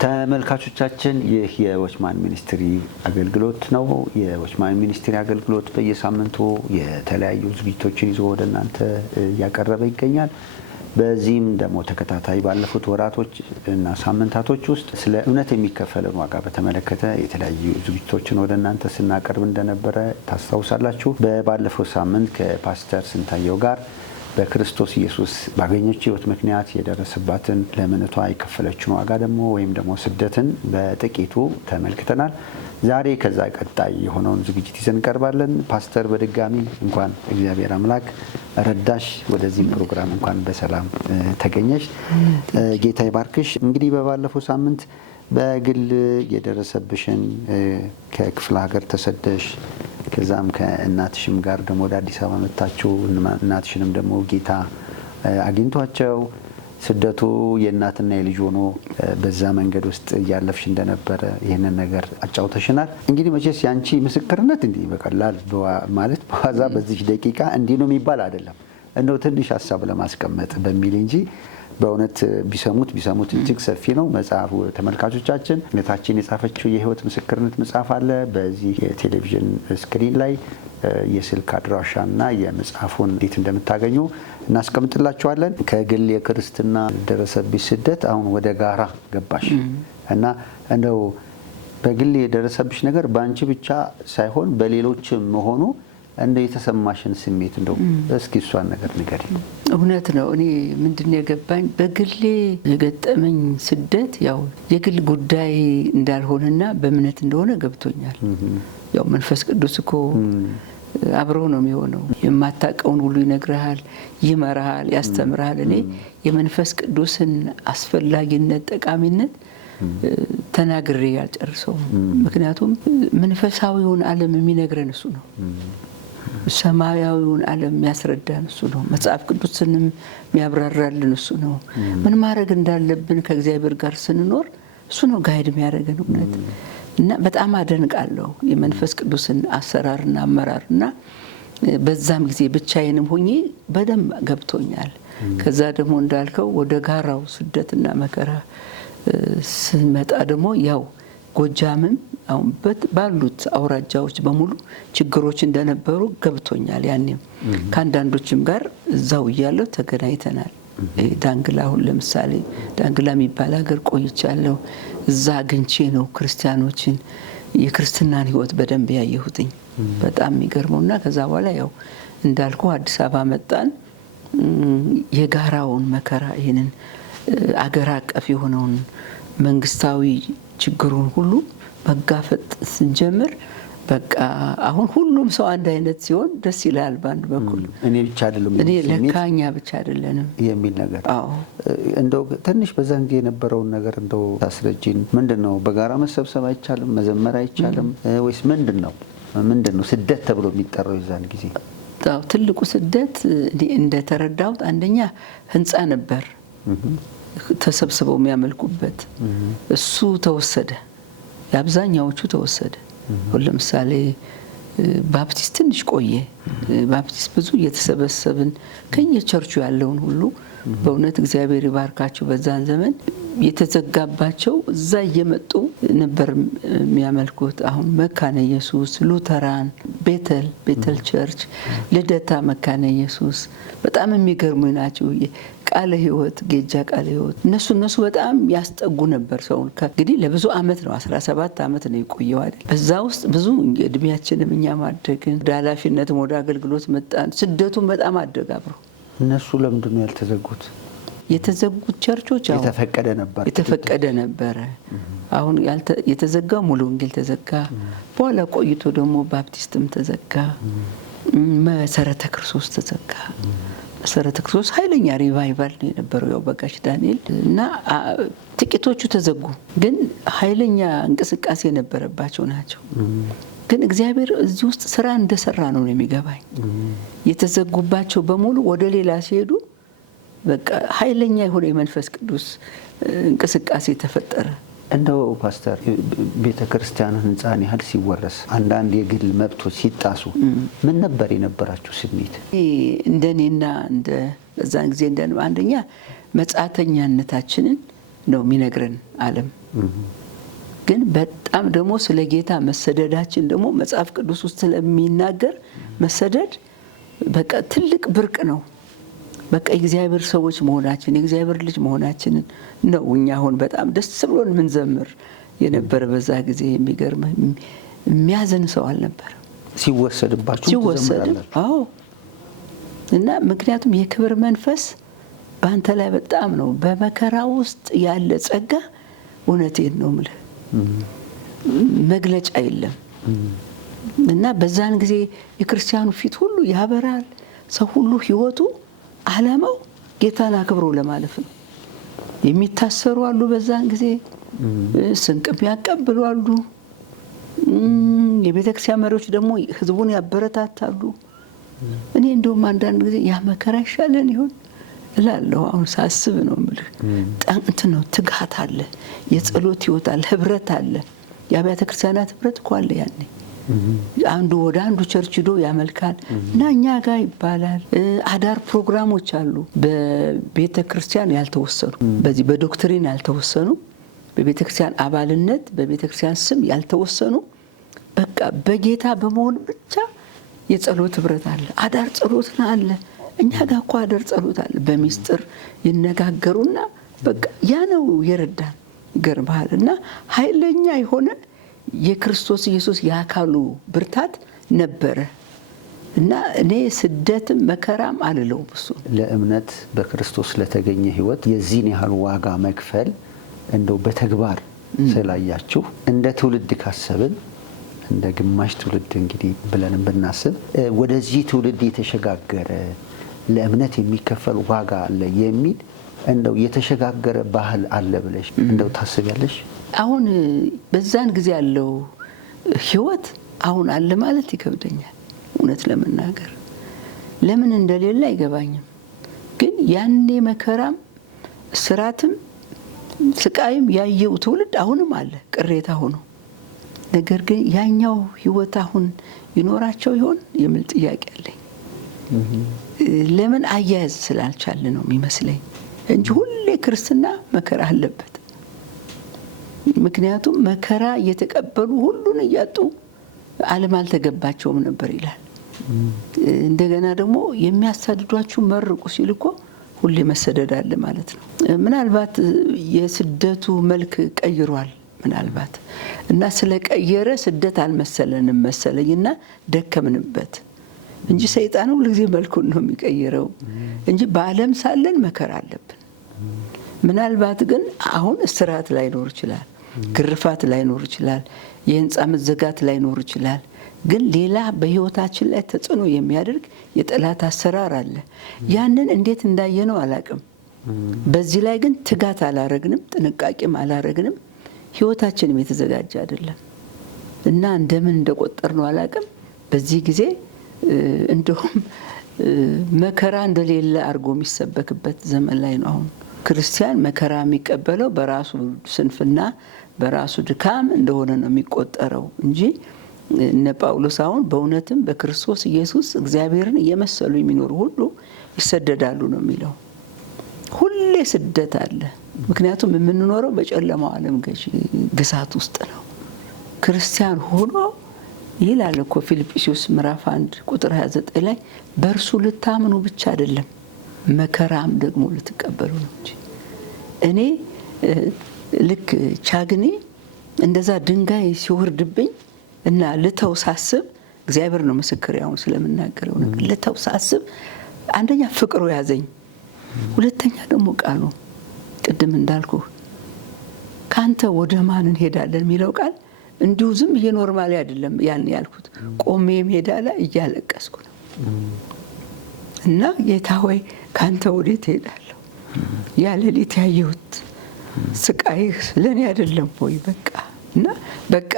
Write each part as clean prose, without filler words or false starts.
ተመልካቾቻችን ይህ የዎችማን ሚኒስትሪ አገልግሎት ነው። የዎችማን ሚኒስትሪ አገልግሎት በየሳምንቱ የተለያዩ ዝግጅቶችን ይዞ ወደ እናንተ ያቀረበ ይገኛል። በዚህም ደግሞ ተከታታይ ባለፉት ወራቶች እና ሳምንታቶች ውስጥ ስለ እውነት የሚከፈለን ዋጋ በተመለከተ የተለያዩ ዝግጅቶችን ወደ እናንተ ስናቀርብ እንደነበረ ታስታውሳላችሁ። ባለፈው ሳምንት ከፓስተር ስንታየው ጋር በክርስቶስ ኢየሱስ ባገኘች ሕይወት ምክንያት የደረሰባትን ለእምነቷ የከፈለችውን ዋጋ ደግሞ ወይም ደግሞ ስደትን በጥቂቱ ተመልክተናል። ዛሬ ከዛ ቀጣይ የሆነውን ዝግጅት ይዘን እንቀርባለን። ፓስተር በድጋሚ እንኳን እግዚአብሔር አምላክ ረዳሽ፣ ወደዚህ ፕሮግራም እንኳን በሰላም ተገኘሽ። ጌታ ይባርክሽ። እንግዲህ በባለፈው ሳምንት በግል የደረሰብሽን ከክፍለ ሀገር ተሰደሽ ከዛም ከእናትሽም ጋር ደግሞ ወደ አዲስ አበባ መጣችሁ፣ እናትሽንም ደግሞ ጌታ አግኝቷቸው ስደቱ የእናትና የልጅ ሆኖ በዛ መንገድ ውስጥ እያለፍሽ እንደነበረ ይህንን ነገር አጫውተሽናል። እንግዲህ መቼስ ያንቺ ምስክርነት እንዲህ በቀላል ማለት በዋዛ በዚህ ደቂቃ እንዲህ ነው የሚባል አይደለም። እንደው ትንሽ ሀሳብ ለማስቀመጥ በሚል እንጂ በእውነት ቢሰሙት እጅግ ሰፊ ነው። መጽሐፉ ተመልካቾቻችን እህታችን የጻፈችው የህይወት ምስክርነት መጽሐፍ አለ። በዚህ የቴሌቪዥን ስክሪን ላይ የስልክ አድራሻና የመጽሐፉን እንዴት እንደምታገኙ እናስቀምጥላችኋለን። ከግል የክርስትና ደረሰብሽ ስደት አሁን ወደ ጋራ ገባሽ እና እንደው በግል የደረሰብሽ ነገር በአንቺ ብቻ ሳይሆን በሌሎችም መሆኑ እንደ የተሰማሽን ስሜት እንደው እስኪ እሷን ነገር ንገሪ። እውነት ነው። እኔ ምንድነው የገባኝ በግሌ የገጠመኝ ስደት ያው የግል ጉዳይ እንዳልሆነና በእምነት እንደሆነ ገብቶኛል። ያው መንፈስ ቅዱስ እኮ አብሮ ነው የሚሆነው። የማታውቀውን ሁሉ ይነግርሃል፣ ይመራሃል፣ ያስተምርሃል። እኔ የመንፈስ ቅዱስን አስፈላጊነት፣ ጠቃሚነት ተናግሬ ያልጨርሰውም። ምክንያቱም መንፈሳዊውን ዓለም የሚነግረን እሱ ነው። ሰማያዊውን ዓለም የሚያስረዳን እሱ ነው። መጽሐፍ ቅዱስንም የሚያብራራልን እሱ ነው። ምን ማድረግ እንዳለብን ከእግዚአብሔር ጋር ስንኖር እሱ ነው ጋይድ የሚያደርገን እውነት። እና በጣም አደንቃለሁ የመንፈስ ቅዱስን አሰራርና አመራርና በዛም ጊዜ ብቻዬንም ሆኜ በደንብ ገብቶኛል። ከዛ ደግሞ እንዳልከው ወደ ጋራው ስደትና መከራ ስመጣ ደግሞ ያው ጎጃምም አሁን ባሉት አውራጃዎች በሙሉ ችግሮች እንደነበሩ ገብቶኛል። ያኔም ከአንዳንዶችም ጋር እዛው እያለሁ ተገናኝተናል። ዳንግላ አሁን ለምሳሌ ዳንግላ የሚባል ሀገር ቆይቻለሁ። እዛ አግኝቼ ነው ክርስቲያኖችን የክርስትናን ሕይወት በደንብ ያየሁትኝ። በጣም የሚገርመውና ከዛ በኋላ ያው እንዳልኩ አዲስ አበባ መጣን። የጋራውን መከራ ይህንን አገር አቀፍ የሆነውን መንግስታዊ ችግሩን ሁሉ መጋፈጥ ስንጀምር በቃ አሁን ሁሉም ሰው አንድ አይነት ሲሆን ደስ ይላል። በአንድ በኩል እኔ ብቻ አይደለም እኔ ለካኛ ብቻ አይደለንም የሚል ነገር እንደው ትንሽ በዛን ጊዜ የነበረውን ነገር እንደው ታስረጂን። ምንድነው በጋራ መሰብሰብ አይቻልም? መዘመር አይቻልም ወይስ ምንድነው ስደት ተብሎ የሚጠራው የዛን ጊዜ? ትልቁ ስደት እንደተረዳሁት አንደኛ ህንጻ ነበር ተሰብስበው የሚያመልኩበት፣ እሱ ተወሰደ። የአብዛኛዎቹ ተወሰደ። ለምሳሌ ባፕቲስት ትንሽ ቆየ። ባፕቲስት ብዙ እየተሰበሰብን ከየቸርቹ ያለውን ሁሉ በእውነት እግዚአብሔር ይባርካቸው። በዛን ዘመን የተዘጋባቸው እዛ እየመጡ ነበር የሚያመልኩት። አሁን መካነ ኢየሱስ፣ ሉተራን፣ ቤተል ቸርች፣ ልደታ መካነ ኢየሱስ በጣም የሚገርሙ ናቸው። ቃለ ሕይወት፣ ጌጃ ቃለ ሕይወት እነሱ በጣም ያስጠጉ ነበር ሰውን። እንግዲህ ለብዙ አመት ነው 17 አመት ነው የቆየው አይደል? በዛ ውስጥ ብዙ እድሜያችንም እኛ ማደግን ወደ ኃላፊነትም ወደ አገልግሎት መጣን። ስደቱን በጣም አደግ አብሮ። እነሱ ለምንድን ነው ያልተዘጉት? የተዘጉት ቸርቾች የተፈቀደ ነበር። አሁን የተዘጋው ሙሉ ወንጌል ተዘጋ። በኋላ ቆይቶ ደግሞ ባፕቲስትም ተዘጋ። መሰረተ ክርስቶስ ተዘጋ። መሰረተ ክርስቶስ ኃይለኛ ሪቫይቫል ነው የነበረው ያው በጋሽ ዳንኤል እና ጥቂቶቹ ተዘጉ። ግን ኃይለኛ እንቅስቃሴ የነበረባቸው ናቸው። ግን እግዚአብሔር እዚህ ውስጥ ስራ እንደሰራ ነው የሚገባኝ። የተዘጉባቸው በሙሉ ወደ ሌላ ሲሄዱ በቃ ኃይለኛ የሆነ የመንፈስ ቅዱስ እንቅስቃሴ ተፈጠረ። እንደው ፓስተር ቤተ ክርስቲያን ህንጻን ያህል ሲወረስ አንዳንድ የግል መብቶች ሲጣሱ ምን ነበር የነበራችሁ ስሜት? እንደኔና እንደ በዛን ጊዜ አንደኛ መጻተኛነታችንን ነው የሚነግረን ዓለም። ግን በጣም ደግሞ ስለ ጌታ መሰደዳችን ደግሞ መጽሐፍ ቅዱስ ውስጥ ስለሚናገር መሰደድ በቃ ትልቅ ብርቅ ነው። በቃ የእግዚአብሔር ሰዎች መሆናችን የእግዚአብሔር ልጅ መሆናችንን ነው እኛ አሁን በጣም ደስ ብሎን ምንዘምር የነበረ። በዛ ጊዜ የሚገርም የሚያዝን ሰው አልነበረ ሲወሰድባችሁ ሲወሰድ። አዎ እና ምክንያቱም የክብር መንፈስ በአንተ ላይ በጣም ነው። በመከራ ውስጥ ያለ ጸጋ እውነቴን ነው የምልህ መግለጫ የለም። እና በዛን ጊዜ የክርስቲያኑ ፊት ሁሉ ያበራል። ሰው ሁሉ ህይወቱ ዓላማው ጌታን አክብሮ ለማለፍ ነው። የሚታሰሩ አሉ፣ በዛን ጊዜ ስንቅ የሚያቀብሉ አሉ። የቤተ ክርስቲያን መሪዎች ደግሞ ህዝቡን ያበረታታሉ። እኔ እንደውም አንዳንድ ጊዜ ያ መከራ ይሻለን ይሆን እላለሁ። አሁን ሳስብ ነው የምልህ እንትን ነው፣ ትጋት አለ፣ የጸሎት ህይወት አለ፣ ህብረት አለ። የአብያተ ክርስቲያናት ህብረት እኮ አለ ያኔ። አንዱ ወደ አንዱ ቸርች ሄዶ ያመልካል እና እኛ ጋር ይባላል። አዳር ፕሮግራሞች አሉ፣ በቤተ ክርስቲያን ያልተወሰኑ፣ በዚህ በዶክትሪን ያልተወሰኑ፣ በቤተ ክርስቲያን አባልነት በቤተ ክርስቲያን ስም ያልተወሰኑ፣ በቃ በጌታ በመሆን ብቻ የጸሎት ህብረት አለ። አዳር ጸሎት አለ። እኛ ጋር እኮ አዳር ጸሎት አለ። በሚስጥር ይነጋገሩና በቃ ያ ነው የረዳን። ይገርምሃል። እና ኃይለኛ የሆነ የክርስቶስ ኢየሱስ የአካሉ ብርታት ነበረ። እና እኔ ስደትም መከራም አልለውም። እሱ ለእምነት በክርስቶስ ለተገኘ ህይወት የዚህን ያህል ዋጋ መክፈል እንደው በተግባር ስላያችሁ እንደ ትውልድ ካሰብን እንደ ግማሽ ትውልድ እንግዲህ ብለንም ብናስብ ወደዚህ ትውልድ የተሸጋገረ ለእምነት የሚከፈል ዋጋ አለ የሚል እንደው የተሸጋገረ ባህል አለ ብለሽ እንደው ታስቢያለሽ? አሁን በዛን ጊዜ ያለው ህይወት አሁን አለ ማለት ይከብደኛል እውነት ለመናገር። ለምን እንደሌለ አይገባኝም። ግን ያኔ መከራም ስራትም ስቃይም ያየው ትውልድ አሁንም አለ ቅሬታ ሆኖ። ነገር ግን ያኛው ህይወት አሁን ይኖራቸው ይሆን የሚል ጥያቄ አለኝ። ለምን አያያዝ ስላልቻለ ነው የሚመስለኝ እንጂ ሁሌ ክርስትና መከራ አለበት። ምክንያቱም መከራ እየተቀበሉ ሁሉን እያጡ ዓለም አልተገባቸውም ነበር ይላል። እንደገና ደግሞ የሚያሳድዷችሁ መርቁ ሲል እኮ ሁሌ መሰደድ አለ ማለት ነው። ምናልባት የስደቱ መልክ ቀይሯል ምናልባት እና ስለቀየረ ስደት አልመሰለንም መሰለኝና ደከምንበት እንጂ ሰይጣን ሁሉ ጊዜ መልኩን ነው የሚቀይረው እንጂ በዓለም ሳለን መከራ አለብን። ምናልባት ግን አሁን እስራት ላይኖር ይችላል፣ ግርፋት ላይኖር ይችላል፣ የህንጻ መዘጋት ላይኖር ይችላል። ግን ሌላ በህይወታችን ላይ ተጽዕኖ የሚያደርግ የጠላት አሰራር አለ። ያንን እንዴት እንዳየነው አላቅም። በዚህ ላይ ግን ትጋት አላረግንም፣ ጥንቃቄም አላረግንም። ህይወታችንም የተዘጋጀ አይደለም እና እንደምን እንደቆጠርነው አላቅም። በዚህ ጊዜ እንደውም መከራ እንደሌለ አድርጎ የሚሰበክበት ዘመን ላይ ነው አሁን። ክርስቲያን መከራ የሚቀበለው በራሱ ስንፍና በራሱ ድካም እንደሆነ ነው የሚቆጠረው እንጂ እነ ጳውሎስ አሁን በእውነትም በክርስቶስ ኢየሱስ እግዚአብሔርን እየመሰሉ የሚኖሩ ሁሉ ይሰደዳሉ ነው የሚለው። ሁሌ ስደት አለ። ምክንያቱም የምንኖረው በጨለማው ዓለም ግዛት ውስጥ ነው። ክርስቲያን ሆኖ ይላል እኮ ፊልጵስዩስ ምዕራፍ 1 ቁጥር 29 ላይ በእርሱ ልታምኑ ብቻ አይደለም መከራም ደግሞ ልትቀበሉ ነው እንጂ። እኔ ልክ ቻግኒ እንደዛ ድንጋይ ሲወርድብኝ እና ልተው ሳስብ እግዚአብሔር ነው ምስክር ያው ስለምናገረው ነገር ልተው ሳስብ አንደኛ ፍቅሩ ያዘኝ፣ ሁለተኛ ደግሞ ቃሉ ቅድም እንዳልኩ ካንተ ወደ ማን እንሄዳለን የሚለው ቃል እንዲሁ ዝም ኖርማሊ አይደለም። ያን ያልኩት ቆሜም ሄዳላ እያለቀስኩ ነው እና ጌታ ሆይ ካንተ ወዴት እሄዳለሁ? ያ ሌሊት ያየሁት ስቃይ ለኔ አይደለም ወይ? በቃ እና በቃ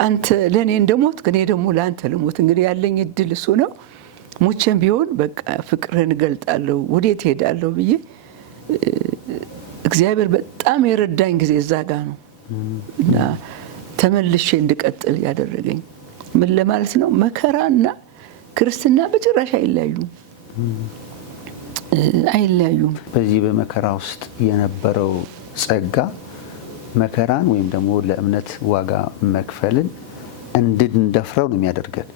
አንተ ለኔ እንደሞት እኔ ደግሞ ለአንተ ልሞት። እንግዲህ ያለኝ እድል እሱ ነው። ሙቼም ቢሆን በቃ ፍቅርን እገልጣለሁ፣ ወዴት እሄዳለሁ ብዬ እግዚአብሔር በጣም የረዳኝ ጊዜ እዛ ጋ ነው እና ተመልሼ እንድቀጥል ያደረገኝ ምን ለማለት ነው? መከራና ክርስትና በጭራሽ አይለያዩም። በዚህ በመከራ ውስጥ የነበረው ጸጋ መከራን ወይም ደግሞ ለእምነት ዋጋ መክፈልን እንድንደፍረው ነው የሚያደርገን።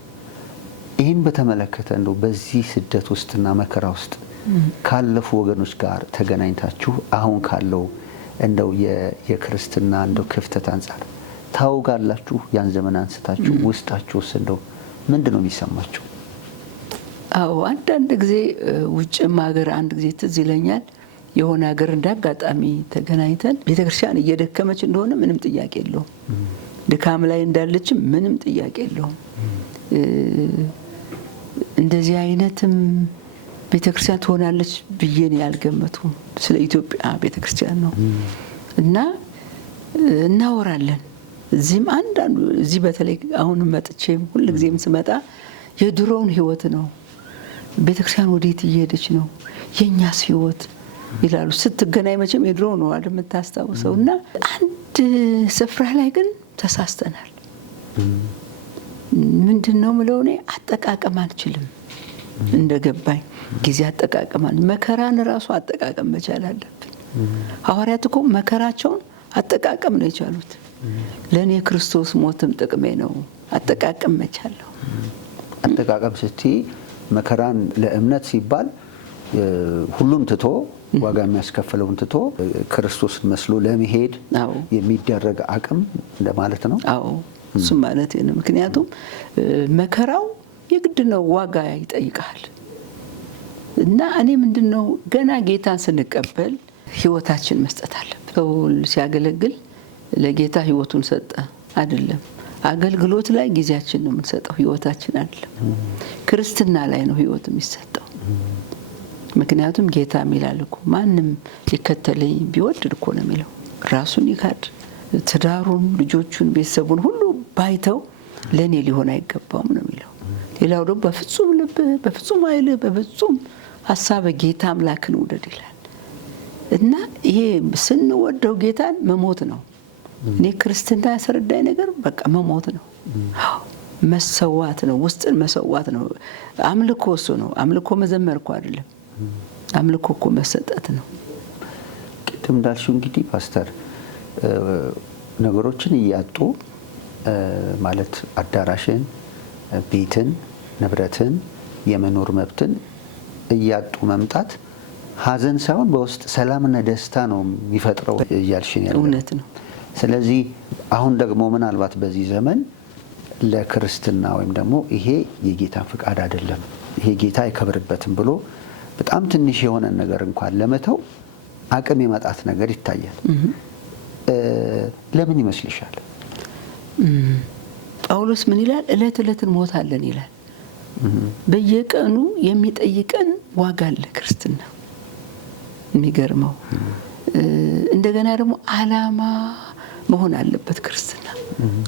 ይህን በተመለከተ እንደው በዚህ ስደት ውስጥና መከራ ውስጥ ካለፉ ወገኖች ጋር ተገናኝታችሁ አሁን ካለው እንደው የክርስትና እንደው ክፍተት አንጻር ታውጋላችሁ? ያን ዘመን አንስታችሁ ውስጣችሁስ እንደው ምንድን ነው የሚሰማችሁ? አዎ አንዳንድ ጊዜ ውጭም ሀገር አንድ ጊዜ ትዝ ይለኛል የሆነ ሀገር እንዳጋጣሚ ተገናኝተን ቤተክርስቲያን እየደከመች እንደሆነ ምንም ጥያቄ የለውም፣ ድካም ላይ እንዳለችም ምንም ጥያቄ የለውም። እንደዚህ አይነትም ቤተክርስቲያን ትሆናለች ብዬ ነው ያልገመትኩም። ስለ ኢትዮጵያ ቤተክርስቲያን ነው እና እናወራለን። እዚህም አንዳንዱ እዚህ በተለይ አሁንም መጥቼም ሁልጊዜም ስመጣ የድሮውን ህይወት ነው ቤተክርስቲያን ወዴት እየሄደች ነው የኛስ ህይወት ይላሉ። ስትገናኝ መቼም የድሮ ነው አይደል የምታስታውሰው። እና አንድ ስፍራ ላይ ግን ተሳስተናል። ምንድነው ምለው እኔ አጠቃቀም አልችልም እንደገባኝ ጊዜ አጠቃቀማል። መከራን ራሱ አጠቃቀም መቻል አለብን። ሐዋርያት እኮ መከራቸውን አጠቃቀም ነው የቻሉት። ለኔ ክርስቶስ ሞትም ጥቅሜ ነው አጠቃቀም መቻለው። አጠቃቀም ስትይ መከራን ለእምነት ሲባል ሁሉም ትቶ ዋጋ የሚያስከፍለውን ትቶ ክርስቶስን መስሎ ለመሄድ የሚደረግ አቅም እንደማለት ነው። አዎ እሱም ማለት ነው። ምክንያቱም መከራው የግድ ነው፣ ዋጋ ይጠይቃል። እና እኔ ምንድነው ገና ጌታን ስንቀበል ህይወታችን መስጠት አለብን። ሰው ሲያገለግል ለጌታ ህይወቱን ሰጠ አይደለም። አገልግሎት ላይ ጊዜያችን ነው የምንሰጠው፣ ህይወታችን አይደለም። ክርስትና ላይ ነው ህይወት የሚሰጠው። ምክንያቱም ጌታ የሚላል እኮ ማንም ሊከተለኝ ቢወድ እኮ ነው የሚለው ራሱን ይካድ፣ ትዳሩን፣ ልጆቹን፣ ቤተሰቡን ሁሉ ባይተው ለኔ ሊሆን አይገባውም ነው የሚለው። ሌላው ደግሞ በፍጹም ልብ፣ በፍጹም ኃይል፣ በፍጹም ሐሳብ ጌታ አምላክን ውደድ ይላል። እና ይሄ ስንወደው ጌታን መሞት ነው። እኔ ክርስትና ያስረዳኝ ነገር በቃ መሞት ነው፣ መሰዋት ነው፣ ውስጥን መሰዋት ነው። አምልኮ እሱ ነው። አምልኮ መዘመር እኮ አይደለም። አምልኮ እኮ መሰጠት ነው። ቅድም እንዳልሽው እንግዲህ ፓስተር ነገሮችን እያጡ ማለት አዳራሽን፣ ቤትን፣ ንብረትን፣ የመኖር መብትን እያጡ መምጣት ሀዘን ሳይሆን በውስጥ ሰላምና ደስታ ነው የሚፈጥረው እያልሽን ያለው እውነት ነው። ስለዚህ አሁን ደግሞ ምናልባት በዚህ ዘመን ለክርስትና ወይም ደግሞ ይሄ የጌታ ፍቃድ አይደለም፣ ይሄ ጌታ አይከብርበትም ብሎ በጣም ትንሽ የሆነ ነገር እንኳን ለመተው አቅም የማጣት ነገር ይታያል። ለምን ይመስልሻል? ጳውሎስ ምን ይላል? እለት እለት እንሞታለን ይላል። በየቀኑ የሚጠይቀን ዋጋ አለ ክርስትና። የሚገርመው እንደገና ደግሞ ዓላማ መሆን አለበት ክርስትና።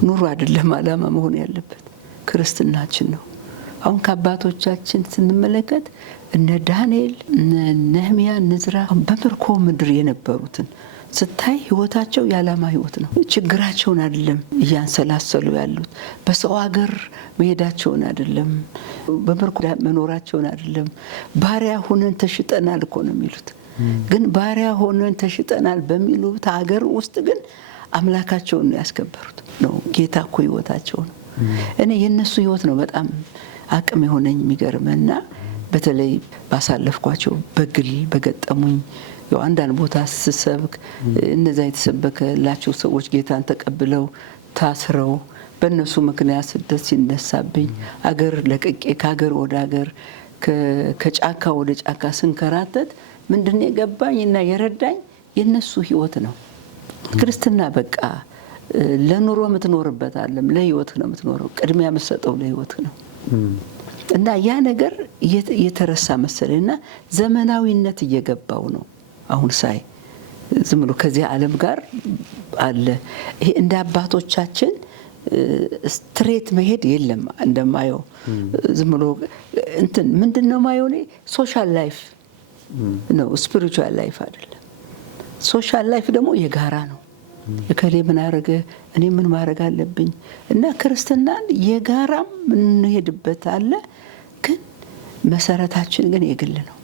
ኑሮ አይደለም ዓላማ መሆን ያለበት ክርስትናችን ነው። አሁን ከአባቶቻችን ስንመለከት እነ ዳንኤል፣ እነ ነህምያ፣ ንዝራ በምርኮ ምድር የነበሩትን ስታይ ህይወታቸው የዓላማ ህይወት ነው። ችግራቸውን አይደለም እያንሰላሰሉ ያሉት፣ በሰው ሀገር መሄዳቸውን አይደለም፣ በምርኮ መኖራቸውን አይደለም። ባሪያ ሆነን ተሽጠናል እኮ ነው የሚሉት። ግን ባሪያ ሆነን ተሽጠናል በሚሉት ሀገር ውስጥ ግን አምላካቸውን ነው ያስከበሩት። ነው ጌታ እኮ ህይወታቸው ነው። እኔ የነሱ ህይወት ነው በጣም አቅም የሆነኝ የሚገርመና በተለይ ባሳለፍኳቸው በግል በገጠሙኝ ያው አንዳንድ ቦታ ስሰብክ እነዛ የተሰበከላቸው ሰዎች ጌታን ተቀብለው ታስረው በእነሱ ምክንያት ስደት ሲነሳብኝ አገር ለቅቄ ከሀገር ወደ ሀገር ከጫካ ወደ ጫካ ስንከራተት ምንድነው የገባኝና የረዳኝ የነሱ ህይወት ነው። ክርስትና በቃ ለኑሮ የምትኖርበት አይደለም፣ ለህይወት ነው የምትኖረው። ቅድሚያ የምትሰጠው ለህይወት ነው። እና ያ ነገር የተረሳ መሰለኝና ዘመናዊነት እየገባው ነው አሁን ሳይ። ዝም ብሎ ከዚህ ዓለም ጋር አለ። ይሄ እንደ አባቶቻችን ስትሬት መሄድ የለም እንደማየው። ዝም ብሎ እንትን ምንድነው ማየው ነው ሶሻል ላይፍ ነው፣ ስፒሪቹዋል ላይፍ አይደለም። ሶሻል ላይፍ ደግሞ የጋራ ነው። እከሌ ምን አረገ፣ እኔ ምን ማድረግ አለብኝ። እና ክርስትናን የጋራም እንሄድበት አለ፣ ግን መሰረታችን ግን የግል ነው።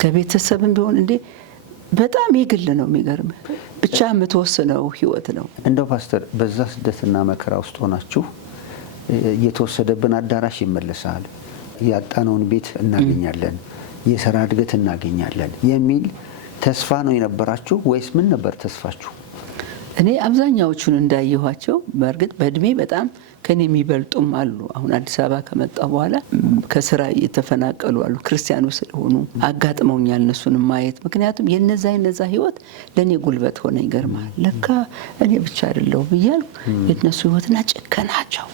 ከቤተሰብም ቢሆን እንዴ በጣም የግል ነው። የሚገርም ብቻ የምትወስነው ህይወት ነው። እንደው ፓስተር በዛ ስደትና መከራ ውስጥ ሆናችሁ የተወሰደብን አዳራሽ ይመለሳል፣ ያጣነውን ቤት እናገኛለን፣ የሥራ እድገት እናገኛለን የሚል ተስፋ ነው የነበራችሁ ወይስ ምን ነበር ተስፋችሁ? እኔ አብዛኛዎቹን እንዳየኋቸው በእርግጥ በእድሜ በጣም ከኔ የሚበልጡም አሉ። አሁን አዲስ አበባ ከመጣሁ በኋላ ከስራ የተፈናቀሉ አሉ። ክርስቲያኖች ስለሆኑ አጋጥመውኛል እነሱንም ማየት። ምክንያቱም የነዛ ህይወት ለእኔ ጉልበት ሆነ። ይገርማል። ለካ እኔ ብቻ አይደለሁ ብያለሁ። የነሱ ህይወትና ጭከናቸው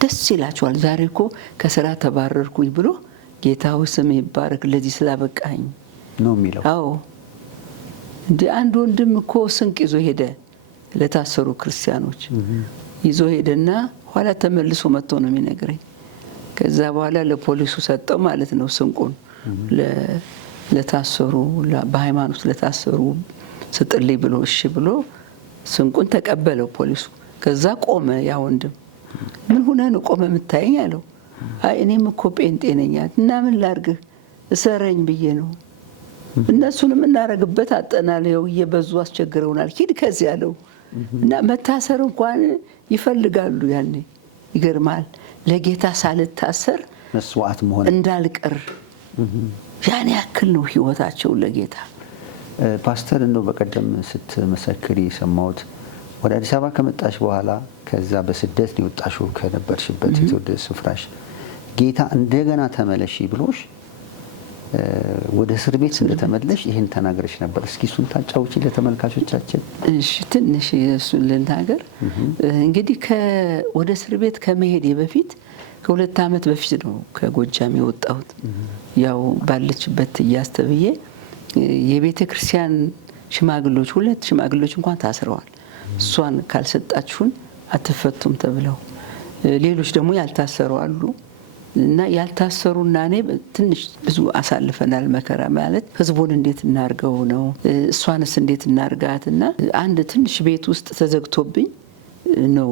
ደስ ይላቸዋል። ዛሬ እኮ ከስራ ተባረርኩኝ ብሎ ጌታው ስም ይባረክ ለዚህ ስላበቃኝ ነው የሚለው። አዎ እንደ አንድ ወንድም እኮ ስንቅ ይዞ ሄደ ለታሰሩ ክርስቲያኖች ይዞ ሄደና ኋላ ተመልሶ መጥቶ ነው የሚነግረኝ። ከዛ በኋላ ለፖሊሱ ሰጠው ማለት ነው ስንቁን። ለታሰሩ በሃይማኖት ለታሰሩ ስጥልኝ ብሎ እሺ ብሎ ስንቁን ተቀበለው ፖሊሱ። ከዛ ቆመ። ያ ወንድም ምን ሆነ ነው ቆመ የምታየኝ አለው። አይ እኔም እኮ ጴንጤ ነኝ እና ምን ላርግህ እሰረኝ ብዬ ነው። እነሱንም እናረግበት አጠናለው እየበዙ አስቸግረውናል፣ ሂድ ከዚህ ያለው እና መታሰር እንኳን ይፈልጋሉ። ያኔ ይገርማል። ለጌታ ሳልታሰር መስዋዕት መሆን እንዳልቀር ያን ያክል ነው ህይወታቸው ለጌታ። ፓስተር እንደው በቀደም ስትመሰክሪ ሰማሁት ወደ አዲስ አበባ ከመጣሽ በኋላ ከዛ በስደት ነው የወጣሽው ከነበርሽበት የተወደደ ስፍራሽ። ጌታ እንደገና ተመለሺ ብሎሽ ወደ እስር ቤት እንደተመለሽ ይሄን ተናግረሽ ነበር። እስኪ እሱን ታጫውቺ ለተመልካቾቻችን። እሺ ትንሽ እሱን ልናገር። እንግዲህ ወደ እስር ቤት ከመሄዴ በፊት ከ2 ዓመት በፊት ነው ከጎጃም የወጣሁት። ያው ባለችበት እያስተብዬ የቤተ ክርስቲያን ሽማግሌዎች 2 ሽማግሌዎች እንኳን ታስረዋል። እሷን ካልሰጣችሁን አትፈቱም ተብለው፣ ሌሎች ደግሞ ያልታሰሩ አሉ። እና ያልታሰሩና እኔ ትንሽ ብዙ አሳልፈናል መከራ። ማለት ህዝቡን እንዴት እናርገው ነው፣ እሷንስ እንዴት እናርጋትና አንድ ትንሽ ቤት ውስጥ ተዘግቶብኝ ነው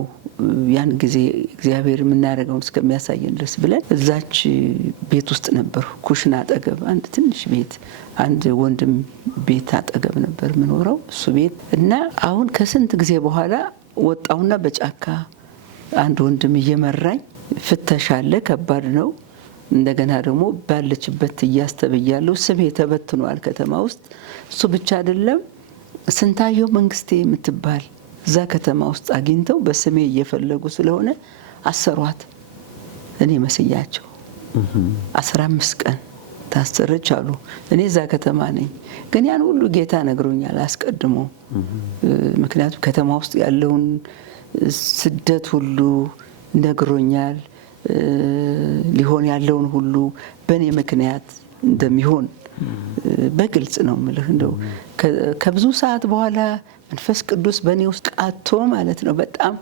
ያን ጊዜ እግዚአብሔር የምናደርገውን እስከሚያሳየን ድረስ ብለን እዛች ቤት ውስጥ ነበር። ኩሽና አጠገብ አንድ ትንሽ ቤት፣ አንድ ወንድም ቤት አጠገብ ነበር የምኖረው እሱ ቤት። እና አሁን ከስንት ጊዜ በኋላ ወጣሁና በጫካ አንድ ወንድም እየመራኝ ፍተሻ አለ፣ ከባድ ነው። እንደገና ደግሞ ባለችበት እያስተብያለሁ። ስሜ ተበትኗል ከተማ ውስጥ። እሱ ብቻ አይደለም፣ ስንታየው መንግስቴ የምትባል እዛ ከተማ ውስጥ አግኝተው በስሜ እየፈለጉ ስለሆነ አሰሯት። እኔ መስያቸው 15 ቀን ታሰረች አሉ። እኔ እዛ ከተማ ነኝ፣ ግን ያን ሁሉ ጌታ ነግሮኛል አስቀድሞ። ምክንያቱም ከተማ ውስጥ ያለውን ስደት ሁሉ ነግሮኛል። ሊሆን ያለውን ሁሉ በእኔ ምክንያት እንደሚሆን በግልጽ ነው የምልህ። እንደው ከብዙ ሰዓት በኋላ መንፈስ ቅዱስ በእኔ ውስጥ ቃቶ ማለት ነው በጣም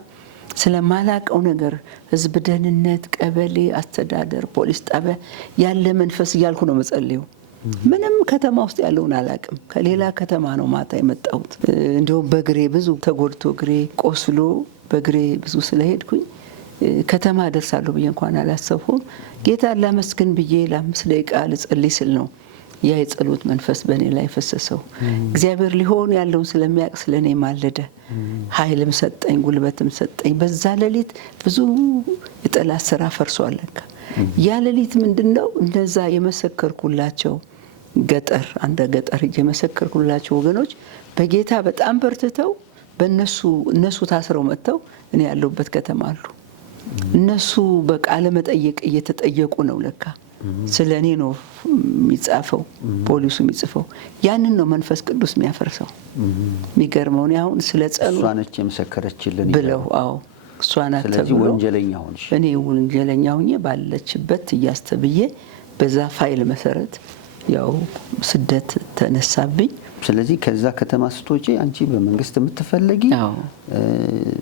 ስለማላቀው ነገር ህዝብ ደህንነት፣ ቀበሌ አስተዳደር፣ ፖሊስ ጣቢያ ያለ መንፈስ እያልኩ ነው መጸልየው። ምንም ከተማ ውስጥ ያለውን አላቅም። ከሌላ ከተማ ነው ማታ የመጣሁት። እንዲሁም በእግሬ ብዙ ተጎድቶ እግሬ ቆስሎ በእግሬ ብዙ ስለሄድኩኝ ከተማ ደርሳለሁ ብዬ እንኳን አላሰብኩም። ጌታ ላመስግን ብዬ ለ5 ደቂቃ ልጸልይ ስል ነው ያ የጸሎት መንፈስ በእኔ ላይ ፈሰሰው። እግዚአብሔር ሊሆን ያለውን ስለሚያውቅ ስለኔ ማለደ። ኃይልም ሰጠኝ፣ ጉልበትም ሰጠኝ። በዛ ሌሊት ብዙ የጠላት ስራ ፈርሷል። ለካ ያ ሌሊት ምንድነው እንደዛ የመሰከርኩላቸው ገጠር የመሰከርኩላቸው ወገኖች በጌታ በጣም በርትተው እነሱ ታስረው መጥተው እኔ ያለሁበት ከተማ አሉ። እነሱ በቃለ መጠየቅ እየተጠየቁ ነው። ለካ ስለ እኔ ነው የሚጻፈው፣ ፖሊሱ የሚጽፈው። ያንን ነው መንፈስ ቅዱስ የሚያፈርሰው። የሚገርመው እኔ አሁን ስለ ጸሎት እሷ ነች የመሰከረችልን ብለው፣ አዎ እሷ ናት ተብሎ፣ ስለዚህ ወንጀለኛ ሆንሽ። እኔ ወንጀለኛ ሆኜ ባለችበት እያስተብዬ በዛ ፋይል መሰረት ያው ስደት ተነሳብኝ። ስለዚህ ከዛ ከተማ ስትወጪ አንቺ በመንግስት የምትፈለጊ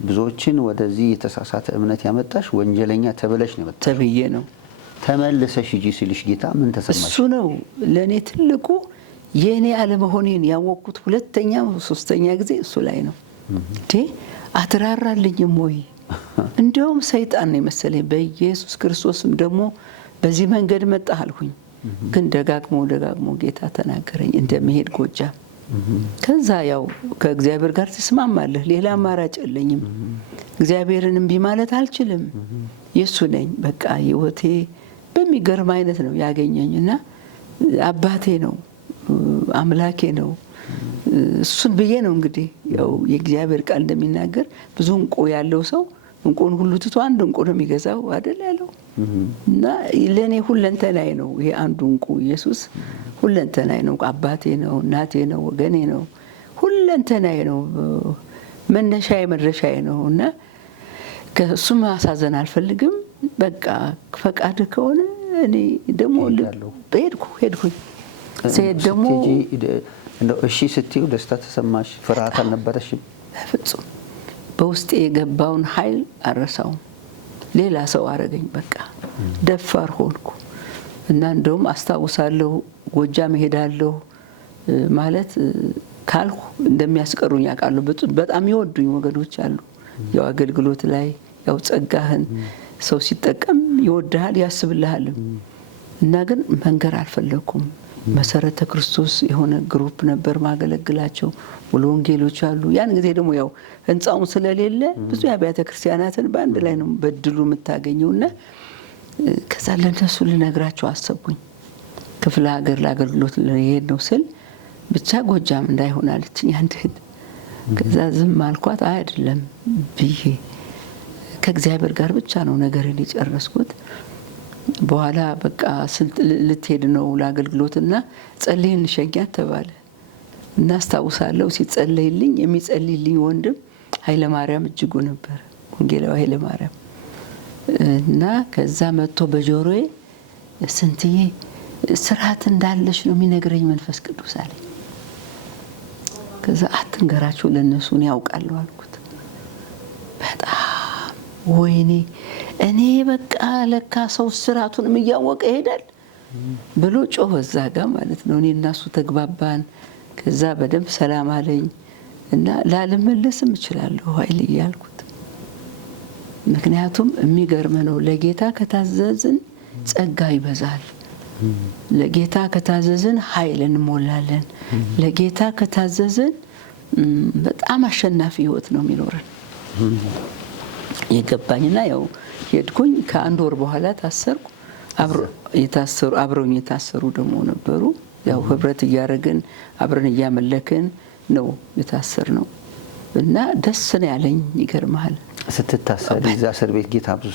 ብዙዎችን ወደዚህ የተሳሳተ እምነት ያመጣሽ ወንጀለኛ ተብለሽ ነው የመጣሽ ተብዬ ነው። ተመልሰሽ ሂጂ ሲልሽ ጌታ ምን ተሰማሽ? እሱ ነው ለእኔ ትልቁ የእኔ አለመሆኔን ያወቅኩት 2ኛ 3ኛ ጊዜ እሱ ላይ ነው። እንዴ አትራራልኝም ወይ? እንደውም ሰይጣን ነው የመሰለኝ። በኢየሱስ ክርስቶስም ደግሞ በዚህ መንገድ መጣህ አልኩኝ። ግን ደጋግሞ ጌታ ተናገረኝ እንደመሄድ ጎጃም ከዛ ያው ከእግዚአብሔር ጋር ትስማማለህ። ሌላ አማራጭ የለኝም። እግዚአብሔርን እምቢ ማለት አልችልም። የእሱ ነኝ። በቃ ህይወቴ በሚገርም አይነት ነው ያገኘኝ እና አባቴ ነው፣ አምላኬ ነው። እሱን ብዬ ነው እንግዲህ ያው የእግዚአብሔር ቃል እንደሚናገር ብዙ እንቁ ያለው ሰው እንቁን ሁሉ ትቶ አንድ እንቁ ነው የሚገዛው አይደል ያለው። እና ለእኔ ሁለንተናዬ ነው ይሄ አንዱ እንቁ ኢየሱስ። ሁለንተናዬ ነው፣ አባቴ ነው፣ እናቴ ነው፣ ወገኔ ነው፣ ሁለንተናዬ ነው፣ መነሻዬ መድረሻዬ ነው። እና ከእሱ ማሳዘን አልፈልግም። በቃ ፈቃድ ከሆነ እኔ ደግሞ ሄድኩኝ። ስሄድ ደግሞ እሺ ስትይው ደስታ ተሰማሽ? ፍርሃት አልነበረሽም? በፍጹም። በውስጤ የገባውን ኃይል አልረሳውም። ሌላ ሰው አረገኝ። በቃ ደፋር ሆንኩ እና እንደውም አስታውሳለሁ ጎጃም እሄዳለሁ ማለት ካልኩ እንደሚያስቀሩኝ አውቃለሁ። በጣም ይወዱኝ ወገኖች አሉ። ያው አገልግሎት ላይ ያው ጸጋህን ሰው ሲጠቀም ይወድሃል ያስብልሃልም። እና ግን መንገር አልፈለኩም። መሰረተ ክርስቶስ የሆነ ግሩፕ ነበር ማገለግላቸው፣ ሙሉ ወንጌሎች አሉ። ያን ጊዜ ደግሞ ያው ህንጻውን ስለሌለ ብዙ የአብያተ ክርስቲያናትን በአንድ ላይ ነው በድሉ የምታገኘውና ከዛ ለነሱ ልነግራቸው አሰብኩኝ። ክፍለ ሀገር ለአገልግሎት ልሄድ ነው ስል ብቻ ጎጃም እንዳይሆን አለችኝ አንድ እህት። ከዛ ዝም አልኳት። አይደለም ብዬ ከእግዚአብሔር ጋር ብቻ ነው ነገርን የጨረስኩት። በኋላ በቃ ልትሄድ ነው ለአገልግሎትና ጸልይን ሸኛት ተባለ እና አስታውሳለሁ ሲጸለይልኝ የሚጸልይልኝ ወንድም ኃይለ ማርያም እጅጉ ነበር፣ ወንጌላዊ ኃይለ ማርያም። እና ከዛ መጥቶ በጆሮዬ ስንትዬ ስርዓት እንዳለሽ ነው የሚነግረኝ መንፈስ ቅዱስ አለኝ። ከዛ አትንገራቸው ለነሱ እኔ ያውቃለሁ አልኩት። በጣም ወይኔ እኔ በቃ ለካ ሰው ስርዓቱንም እያወቀ ይሄዳል ብሎ ጮኸ እዛ ጋ ማለት ነው። እኔ እና እሱ ተግባባን። ከዛ በደንብ ሰላም አለኝ እና ላልመለስም እችላለሁ ኃይል እያልኩት። ምክንያቱም የሚገርም ነው፣ ለጌታ ከታዘዝን ጸጋ ይበዛል። ለጌታ ከታዘዝን ኃይል እንሞላለን። ለጌታ ከታዘዝን በጣም አሸናፊ ህይወት ነው የሚኖረን። የገባኝና ያው ሄድኩኝ። ከአንድ ወር በኋላ ታሰርኩ። አብረውኝ የታሰሩ ደግሞ ነበሩ። ያው ህብረት እያደረግን አብረን እያመለክን ነው የታሰር ነው እና ደስ ነው ያለኝ። ይገርምሃል ስትታሰሪ እዛ እስር ቤት ጌታ ብዙ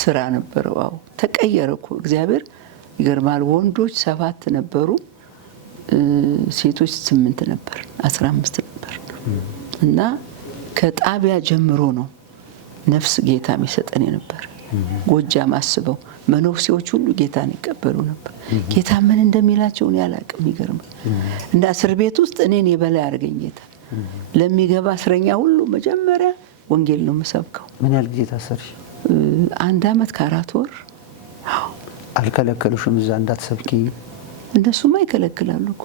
ስራ ነበረው። አዎ ተቀየረ እኮ እግዚአብሔር። ይገርምሃል ወንዶች 7 ነበሩ፣ ሴቶች 8 ነበር፣ 15 ነበር። እና ከጣቢያ ጀምሮ ነው ነፍስ ጌታ የሚሰጠን ነበር። ጎጃም አስበው መነኩሴዎች ሁሉ ጌታን ይቀበሉ ነበር። ጌታ ምን እንደሚላቸው እኔ አላውቅም። ይገርማል። እንደ እስር ቤት ውስጥ እኔን የበላይ አድርገኝ ጌታ። ለሚገባ እስረኛ ሁሉ መጀመሪያ ወንጌል ነው የምሰብከው። ምን ያህል ጊዜ ታሰርሽ? 1 ዓመት ከ4 ወር። አልከለከሉሽም እዛ እንዳትሰብኪ? እነሱማ ይከለክላሉ እኮ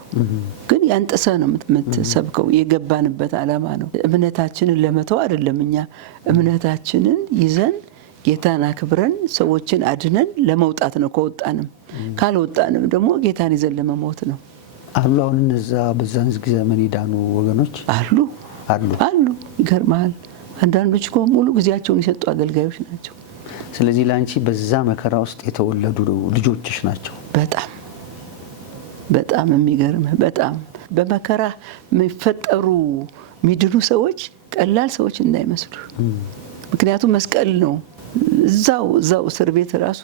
ግን ያንጥሰ ነው የምትሰብከው። የገባንበት ዓላማ ነው። እምነታችንን ለመተው አይደለም። እኛ እምነታችንን ይዘን ጌታን አክብረን ሰዎችን አድነን ለመውጣት ነው። ከወጣንም ካልወጣንም ደግሞ ጌታን ይዘን ለመሞት ነው። አሉ አሁን እነዛ በዛን ዘመን የዳኑ ወገኖች አሉ። ይገርማል። አንዳንዶች እኮ ሙሉ ጊዜያቸውን የሰጡ አገልጋዮች ናቸው። ስለዚህ ለአንቺ በዛ መከራ ውስጥ የተወለዱ ልጆችሽ ናቸው። በጣም የሚገርምህ በጣም በመከራ የሚፈጠሩ የሚድኑ ሰዎች ቀላል ሰዎች እንዳይመስሉ። ምክንያቱም መስቀል ነው። እዛው እስር ቤት ራሱ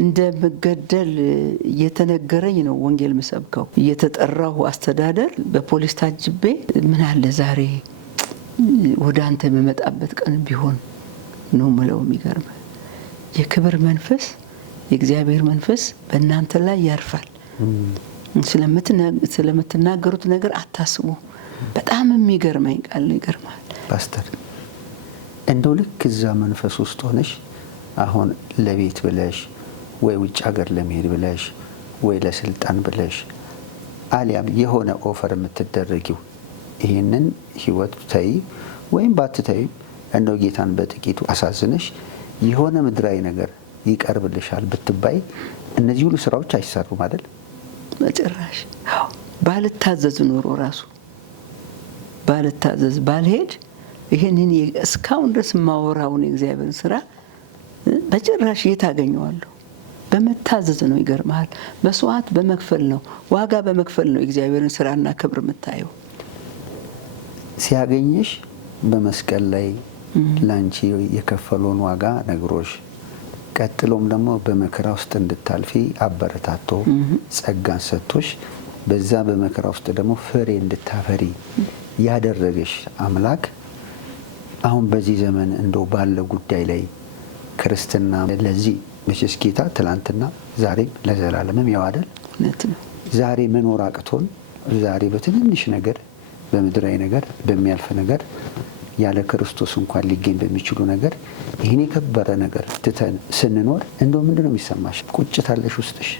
እንደምገደል እየተነገረኝ ነው ወንጌል ምሰብከው። እየተጠራሁ አስተዳደር በፖሊስ ታጅቤ ምን አለ ዛሬ ወደ አንተ የምመጣበት ቀን ቢሆን ነው ምለው። የሚገርምህ የክብር መንፈስ የእግዚአብሔር መንፈስ በእናንተ ላይ ያርፋል። ስለምትናገሩት ነገር አታስቡ። በጣም የሚገርመኝ ቃል ነው። ይገርማል ፓስተር። እንደው ልክ እዛ መንፈስ ውስጥ ሆነሽ አሁን ለቤት ብለሽ ወይ ውጭ ሀገር ለመሄድ ብለሽ ወይ ለስልጣን ብለሽ አሊያም የሆነ ኦፈር የምትደረጊው ይሄንን ህይወት ተይ ወይም ባትተይ እንደው ጌታን በጥቂቱ አሳዝነሽ የሆነ ምድራዊ ነገር ይቀርብልሻል ብትባይ እነዚህ ሁሉ ስራዎች አይሰሩም አይደል? በጭራሽ። ባልታዘዝ ኖሮ ራሱ ባልታዘዝ ባልሄድ ይሄንን እስካሁን ድረስ ማወራውን የእግዚአብሔርን ስራ በጭራሽ የት አገኘዋለሁ? በመታዘዝ ነው። ይገርምሃል፣ መስዋዕት በመክፈል ነው፣ ዋጋ በመክፈል ነው የእግዚአብሔርን ስራና ክብር የምታየው። ሲያገኝሽ በመስቀል ላይ ላንቺ የከፈለውን ዋጋ ነግሮሽ፣ ቀጥሎም ደግሞ በመከራ ውስጥ እንድታልፊ አበረታቶ ጸጋን ሰጥቶሽ በዛ በመከራ ውስጥ ደግሞ ፍሬ እንድታፈሪ ያደረገሽ አምላክ አሁን በዚህ ዘመን እንደው ባለ ጉዳይ ላይ ክርስትና ለዚህ መቼስ ጌታ ትላንትና ዛሬም ለዘላለምም ያው አይደል? ዛሬ መኖር አቅቶን ዛሬ በትንንሽ ነገር በምድራዊ ነገር በሚያልፍ ነገር ያለ ክርስቶስ እንኳን ሊገኝ በሚችሉ ነገር ይህን የከበረ ነገር ትተን ስንኖር እንደው ምንድን ነው የሚሰማሽ? ቁጭት አለሽ ውስጥሽ?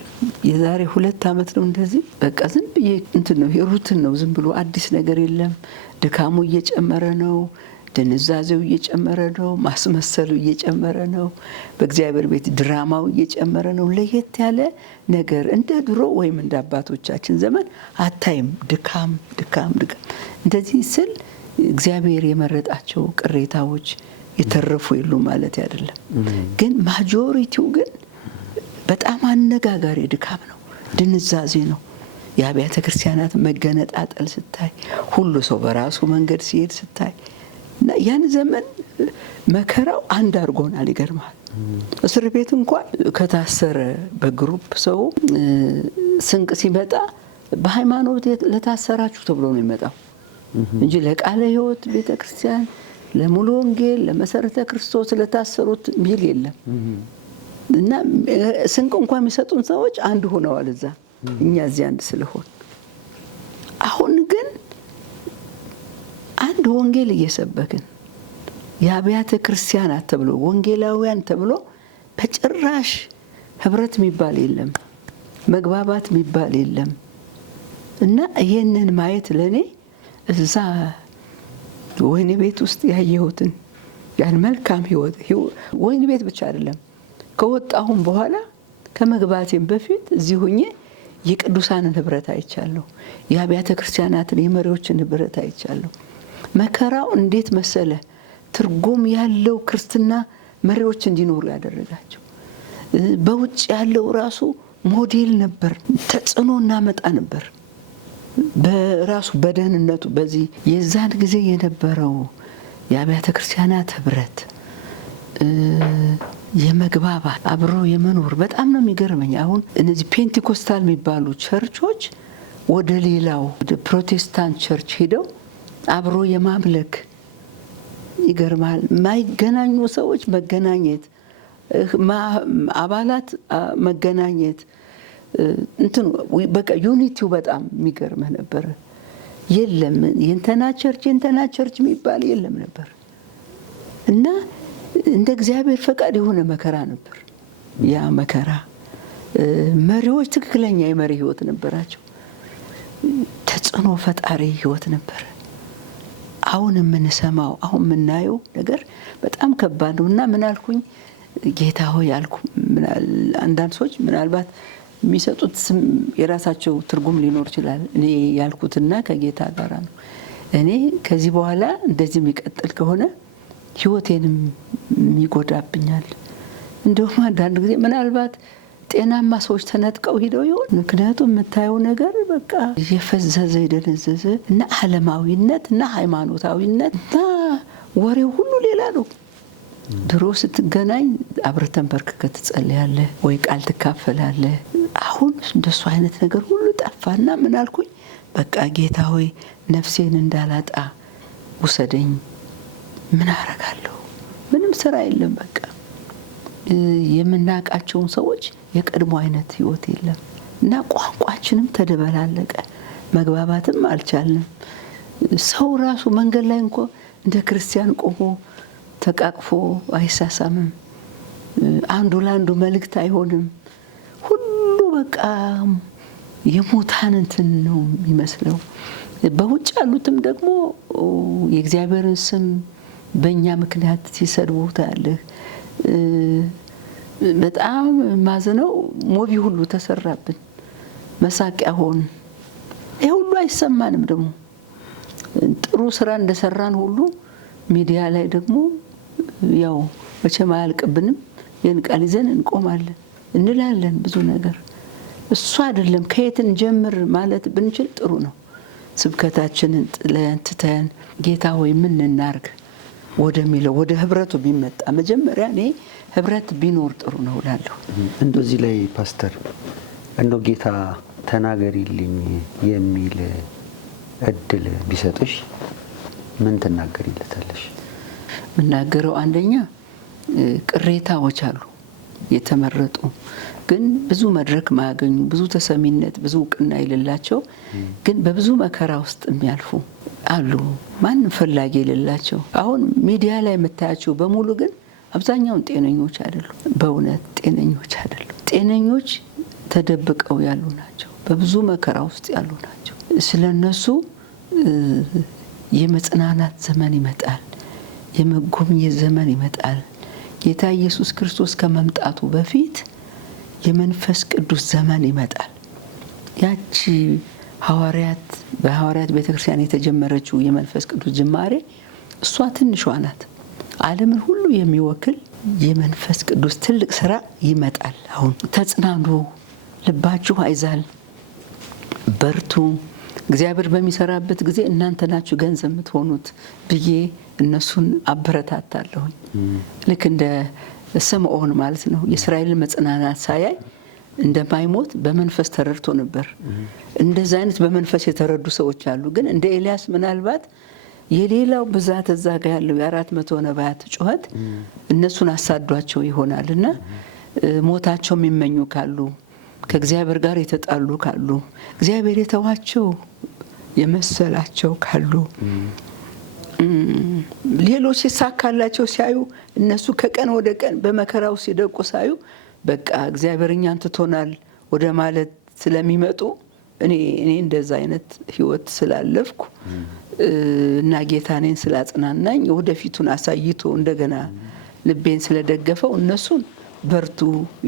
የዛሬ 2 ዓመት ነው እንደዚህ በቃ ዝም ብዬ እንትን ነው ሩትን ነው፣ ዝም ብሎ አዲስ ነገር የለም። ድካሙ እየጨመረ ነው፣ ድንዛዜው እየጨመረ ነው፣ ማስመሰሉ እየጨመረ ነው፣ በእግዚአብሔር ቤት ድራማው እየጨመረ ነው። ለየት ያለ ነገር እንደ ድሮ ወይም እንደ አባቶቻችን ዘመን አታይም። ድካም ድካም ድካም። እንደዚህ ስል እግዚአብሔር የመረጣቸው ቅሬታዎች የተረፉ የሉ ማለት አይደለም። ግን ማጆሪቲው ግን በጣም አነጋጋሪ ድካም ነው፣ ድንዛዜ ነው። የአብያተ ክርስቲያናት መገነጣጠል ስታይ፣ ሁሉ ሰው በራሱ መንገድ ሲሄድ ስታይ እና ያን ዘመን መከራው አንድ አድርጎናል። ይገርማል። እስር ቤት እንኳን ከታሰረ በግሩፕ ሰው ስንቅ ሲመጣ በሃይማኖት ለታሰራችሁ ተብሎ ነው የሚመጣው እንጂ ለቃለ ሕይወት ቤተ ክርስቲያን፣ ለሙሉ ወንጌል፣ ለመሰረተ ክርስቶስ ለታሰሩት ሚል የለም። እና ስንቅ እንኳን የሚሰጡን ሰዎች አንድ ሆነዋል እዛ፣ እኛ እዚህ አንድ ስለሆን። አሁን ግን አንድ ወንጌል እየሰበክን የአብያተ ክርስቲያናት ተብሎ ወንጌላውያን ተብሎ በጭራሽ ህብረት የሚባል የለም፣ መግባባት የሚባል የለም። እና ይሄንን ማየት ለኔ እዛ ወይኔ ቤት ውስጥ ያየሁትን ያን መልካም ህይወት ወይኔ ቤት ብቻ አይደለም ከወጣሁም በኋላ ከመግባቴም በፊት እዚህ ሆኜ የቅዱሳንን ህብረት አይቻለሁ። የአብያተ ክርስቲያናትን የመሪዎችን ህብረት አይቻለሁ። መከራው እንዴት መሰለ ትርጉም ያለው ክርስትና መሪዎች እንዲኖሩ ያደረጋቸው። በውጭ ያለው ራሱ ሞዴል ነበር፣ ተጽዕኖ እናመጣ ነበር በራሱ በደህንነቱ። በዚህ የዛን ጊዜ የነበረው የአብያተ ክርስቲያናት ህብረት፣ የመግባባት አብሮ የመኖር በጣም ነው የሚገርመኝ። አሁን እነዚህ ፔንቴኮስታል የሚባሉ ቸርቾች ወደ ሌላው ወደ ፕሮቴስታንት ቸርች ሄደው አብሮ የማምለክ ይገርማል። ማይገናኙ ሰዎች መገናኘት፣ አባላት መገናኘት፣ እንትኑ በቃ ዩኒቲው በጣም የሚገርም ነበር። የለም የእንተና ቸርች የሚባል የለም ነበር። እና እንደ እግዚአብሔር ፈቃድ የሆነ መከራ ነበር። ያ መከራ መሪዎች ትክክለኛ የመሪ ህይወት ነበራቸው። ተጽዕኖ ፈጣሪ ህይወት ነበር። አሁን የምንሰማው አሁን የምናየው ነገር በጣም ከባድ ነው። እና ምን አልኩኝ? ጌታ ሆይ አልኩ። አንዳንድ ሰዎች ምናልባት የሚሰጡት ስም የራሳቸው ትርጉም ሊኖር ይችላል። እኔ ያልኩትና ከጌታ ጋር ነው። እኔ ከዚህ በኋላ እንደዚህ የሚቀጥል ከሆነ ህይወቴንም ይጎዳብኛል። እንደውም አንዳንድ ጊዜ ምናልባት ጤናማ ሰዎች ተነጥቀው ሂደው ይሆን? ምክንያቱም የምታየው ነገር በቃ የፈዘዘ የደነዘዘ እና ዓለማዊነት እና ሃይማኖታዊነት እና ወሬው ሁሉ ሌላ ነው። ድሮ ስትገናኝ አብረህ ተንበርክከህ ትጸልያለህ ወይ ቃል ትካፈላለህ። አሁን እንደሱ አይነት ነገር ሁሉ ጠፋና ምን አልኩኝ? በቃ ጌታ ሆይ ነፍሴን እንዳላጣ ውሰደኝ። ምን አረጋለሁ? ምንም ስራ የለም። በቃ የምናውቃቸውን ሰዎች የቀድሞ አይነት ህይወት የለም እና ቋንቋችንም ተደበላለቀ፣ መግባባትም አልቻልንም። ሰው ራሱ መንገድ ላይ እንኳ እንደ ክርስቲያን ቆሞ ተቃቅፎ አይሳሳምም። አንዱ ለአንዱ መልእክት አይሆንም። ሁሉ በቃ የሙታን እንትን ነው የሚመስለው። በውጭ ያሉትም ደግሞ የእግዚአብሔርን ስም በእኛ ምክንያት ሲሰድቡ ታያለህ። በጣም ማዝነው ሞቢ ሁሉ ተሰራብን፣ መሳቂያ ሆን ይሄ ሁሉ አይሰማንም። ደግሞ ጥሩ ስራ እንደሰራን ሁሉ ሚዲያ ላይ ደግሞ ያው መቼም አያልቅብንም። ይህን ቃል ይዘን እንቆማለን እንላለን ብዙ ነገር። እሱ አይደለም ከየት እንጀምር ማለት ብንችል ጥሩ ነው። ስብከታችንን ጥለን ትተን ጌታ ሆይ ምን እናርግ ወደሚለው ወደ ህብረቱ ቢመጣ መጀመሪያ እኔ ህብረት ቢኖር ጥሩ ነው እላለሁ። እንደዚህ ላይ ፓስተር እንደው ጌታ ተናገሪልኝ የሚል እድል ቢሰጥሽ ምን ትናገሪለታለሽ? ምናገረው አንደኛ ቅሬታዎች አሉ የተመረጡ ግን ብዙ መድረክ ማያገኙ ብዙ ተሰሚነት ብዙ እውቅና የሌላቸው ግን በብዙ መከራ ውስጥ የሚያልፉ አሉ። ማንም ፈላጊ የሌላቸው አሁን ሚዲያ ላይ የምታያቸው በሙሉ ግን አብዛኛውን ጤነኞች አይደሉም። በእውነት ጤነኞች አይደሉም። ጤነኞች ተደብቀው ያሉ ናቸው። በብዙ መከራ ውስጥ ያሉ ናቸው። ስለነሱ የመጽናናት ዘመን ይመጣል። የመጎብኘት ዘመን ይመጣል። ጌታ ኢየሱስ ክርስቶስ ከመምጣቱ በፊት የመንፈስ ቅዱስ ዘመን ይመጣል። ያቺ በሐዋርያት ቤተክርስቲያን የተጀመረችው የመንፈስ ቅዱስ ጅማሬ እሷ ትንሿ ናት። ዓለምን ሁሉ የሚወክል የመንፈስ ቅዱስ ትልቅ ስራ ይመጣል። አሁን ተጽናኑ፣ ልባችሁ አይዛል፣ በርቱ፣ እግዚአብሔር በሚሰራበት ጊዜ እናንተ ናችሁ ገንዘብ የምትሆኑት ብዬ እነሱን አበረታታለሁኝ። ልክ እንደ ስምዖን ማለት ነው። የእስራኤልን መጽናናት ሳያይ እንደማይሞት በመንፈስ ተረድቶ ነበር። እንደዛ አይነት በመንፈስ የተረዱ ሰዎች አሉ። ግን እንደ ኤልያስ ምናልባት የሌላው ብዛት እዛ ጋር ያለው የ400 ነቢያት ጩኸት እነሱን አሳዷቸው ይሆናልና ሞታቸው የሚመኙ ካሉ ከእግዚአብሔር ጋር የተጣሉ ካሉ እግዚአብሔር የተዋቸው የመሰላቸው ካሉ ሌሎች ሲሳካላቸው ሲያዩ እነሱ ከቀን ወደ ቀን በመከራው ሲደቁ ሳዩ በቃ እግዚአብሔር እኛን ትቶናል ወደ ማለት ስለሚመጡ እኔ እንደዛ አይነት ህይወት ስላለፍኩ እና ጌታ እኔን ስላጽናናኝ ወደፊቱን አሳይቶ እንደገና ልቤን ስለደገፈው እነሱን በርቱ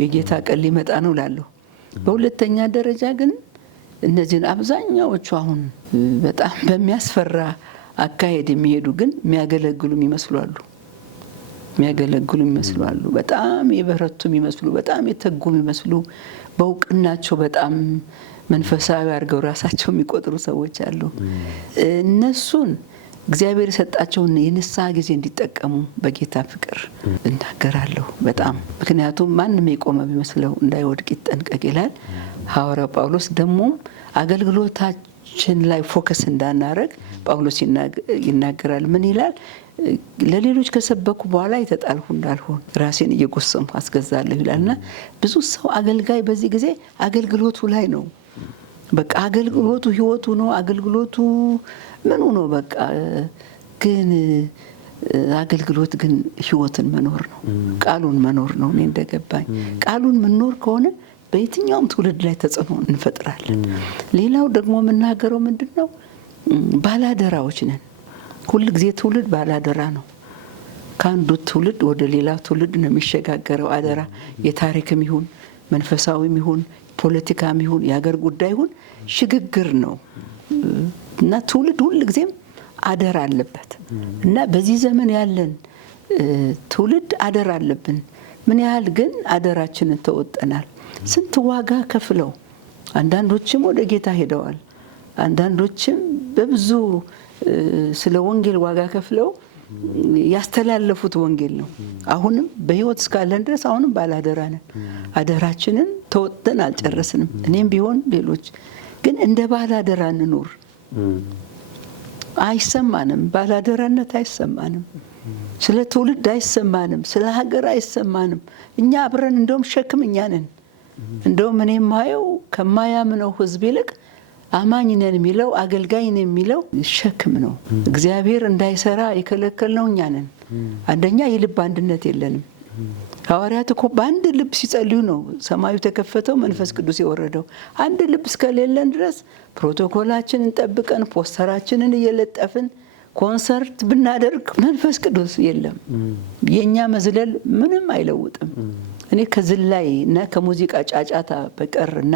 የጌታ ቀን ሊመጣ ነው እላለሁ። በሁለተኛ ደረጃ ግን እነዚህን አብዛኛዎቹ አሁን በጣም በሚያስፈራ አካሄድ የሚሄዱ ግን የሚያገለግሉ ይመስላሉ። በጣም የበረቱ ይመስሉ፣ በጣም የተጉ ይመስሉ፣ በእውቅናቸው በጣም መንፈሳዊ አድርገው ራሳቸው የሚቆጥሩ ሰዎች አሉ። እነሱን እግዚአብሔር የሰጣቸውን የንስሐ ጊዜ እንዲጠቀሙ በጌታ ፍቅር እናገራለሁ በጣም። ምክንያቱም ማንም የቆመ ቢመስለው እንዳይወድቅ ይጠንቀቅ ይላል ሐዋርያው ጳውሎስ። ደግሞ አገልግሎታችን ላይ ፎከስ እንዳናረግ ጳውሎስ ይናገራል። ምን ይላል? ለሌሎች ከሰበኩ በኋላ የተጣልሁ እንዳልሆን ራሴን እየጎሰምኩ አስገዛለሁ ይላልና ብዙ ሰው አገልጋይ በዚህ ጊዜ አገልግሎቱ ላይ ነው። በቃ አገልግሎቱ ህይወቱ ነው። አገልግሎቱ ምኑ ነው? በቃ ግን አገልግሎት ግን ህይወትን መኖር ነው። ቃሉን መኖር ነው። እኔ እንደገባኝ ቃሉን መኖር ከሆነ በየትኛውም ትውልድ ላይ ተጽዕኖ እንፈጥራለን። ሌላው ደግሞ የምናገረው ምንድነው? ባላደራዎች ነን። ሁሉ ጊዜ ትውልድ ባላደራ ነው። ከአንዱ ትውልድ ወደ ሌላ ትውልድ ነው የሚሸጋገረው አደራ። የታሪክም ይሁን መንፈሳዊም ይሁን ፖለቲካም ይሁን የሀገር ጉዳይ ይሁን ሽግግር ነው እና ትውልድ ሁሉ ጊዜም አደራ አለበት እና በዚህ ዘመን ያለን ትውልድ አደራ አለብን። ምን ያህል ግን አደራችንን ተወጠናል? ስንት ዋጋ ከፍለው አንዳንዶችም ወደ ጌታ ሄደዋል። አንዳንዶችም በብዙ ስለ ወንጌል ዋጋ ከፍለው ያስተላለፉት ወንጌል ነው። አሁንም በህይወት እስካለን ድረስ አሁንም ባላደራ ነን። አደራችንን ተወጥተን አልጨረስንም። እኔም ቢሆን ሌሎች ግን እንደ ባላደራ እንኖር። አይሰማንም፣ ባላደራነት አይሰማንም፣ ስለ ትውልድ አይሰማንም፣ ስለ ሀገር አይሰማንም። እኛ አብረን እንደውም ሸክም እኛ ነን። እንደውም እኔ የማየው ከማያምነው ህዝብ ይልቅ አማኝ ነን የሚለው አገልጋይ ነን የሚለው ሸክም ነው። እግዚአብሔር እንዳይሰራ የከለከልነው እኛ ነን። አንደኛ የልብ አንድነት የለንም። ሐዋርያት እኮ በአንድ ልብ ሲጸልዩ ነው ሰማዩ ተከፈተው መንፈስ ቅዱስ የወረደው። አንድ ልብ እስከሌለን ድረስ ፕሮቶኮላችንን ጠብቀን ፖስተራችንን እየለጠፍን ኮንሰርት ብናደርግ መንፈስ ቅዱስ የለም። የኛ መዝለል ምንም አይለውጥም። እኔ ከዝላይ እና ከሙዚቃ ጫጫታ በቀር እና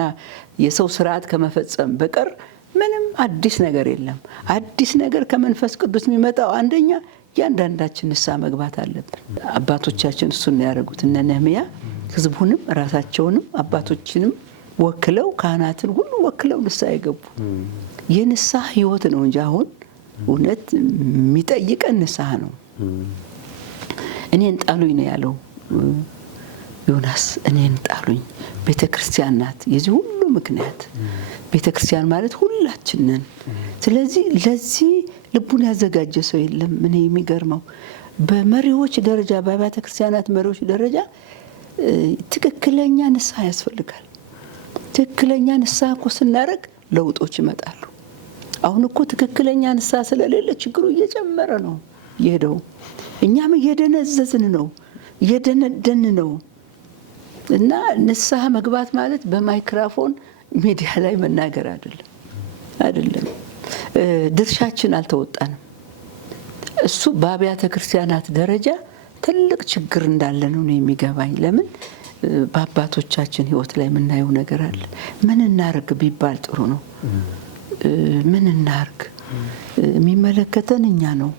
የሰው ስርዓት ከመፈጸም በቀር ምንም አዲስ ነገር የለም። አዲስ ነገር ከመንፈስ ቅዱስ የሚመጣው አንደኛ እያንዳንዳችን ንስሐ መግባት አለብን። አባቶቻችን እሱን ያደረጉት እነ ነህምያ ህዝቡንም ራሳቸውንም አባቶችንም ወክለው ካህናትን ሁሉ ወክለው ንስሐ የገቡ የንስሐ ህይወት ነው እንጂ አሁን እውነት የሚጠይቀን ንስሐ ነው። እኔን ጣሉኝ ነው ያለው ዮናስ። እኔን ጣሉኝ። ቤተክርስቲያን ናት የዚህ ሁሉ ምክንያት። ቤተክርስቲያን ማለት ሁላችን ነን። ስለዚህ ለዚህ ልቡን ያዘጋጀ ሰው የለም። ምን የሚገርመው በመሪዎች ደረጃ በአብያተ ክርስቲያናት መሪዎች ደረጃ ትክክለኛ ንስሐ ያስፈልጋል። ትክክለኛ ንስሐ እኮ ስናደርግ ለውጦች ይመጣሉ። አሁን እኮ ትክክለኛ ንስሐ ስለሌለ ችግሩ እየጨመረ ነው የሄደው። እኛም እየደነዘዝን ነው፣ እየደነደን ነው። እና ንስሐ መግባት ማለት በማይክራፎን ሚዲያ ላይ መናገር አይደለም። ድርሻችን አልተወጣንም። እሱ በአብያተ ክርስቲያናት ደረጃ ትልቅ ችግር እንዳለ ነው የሚገባኝ። ለምን በአባቶቻችን ህይወት ላይ የምናየው ነገር አለ። ምን እናርግ ቢባል ጥሩ ነው። ምን እናርግ? የሚመለከተን እኛ ነው።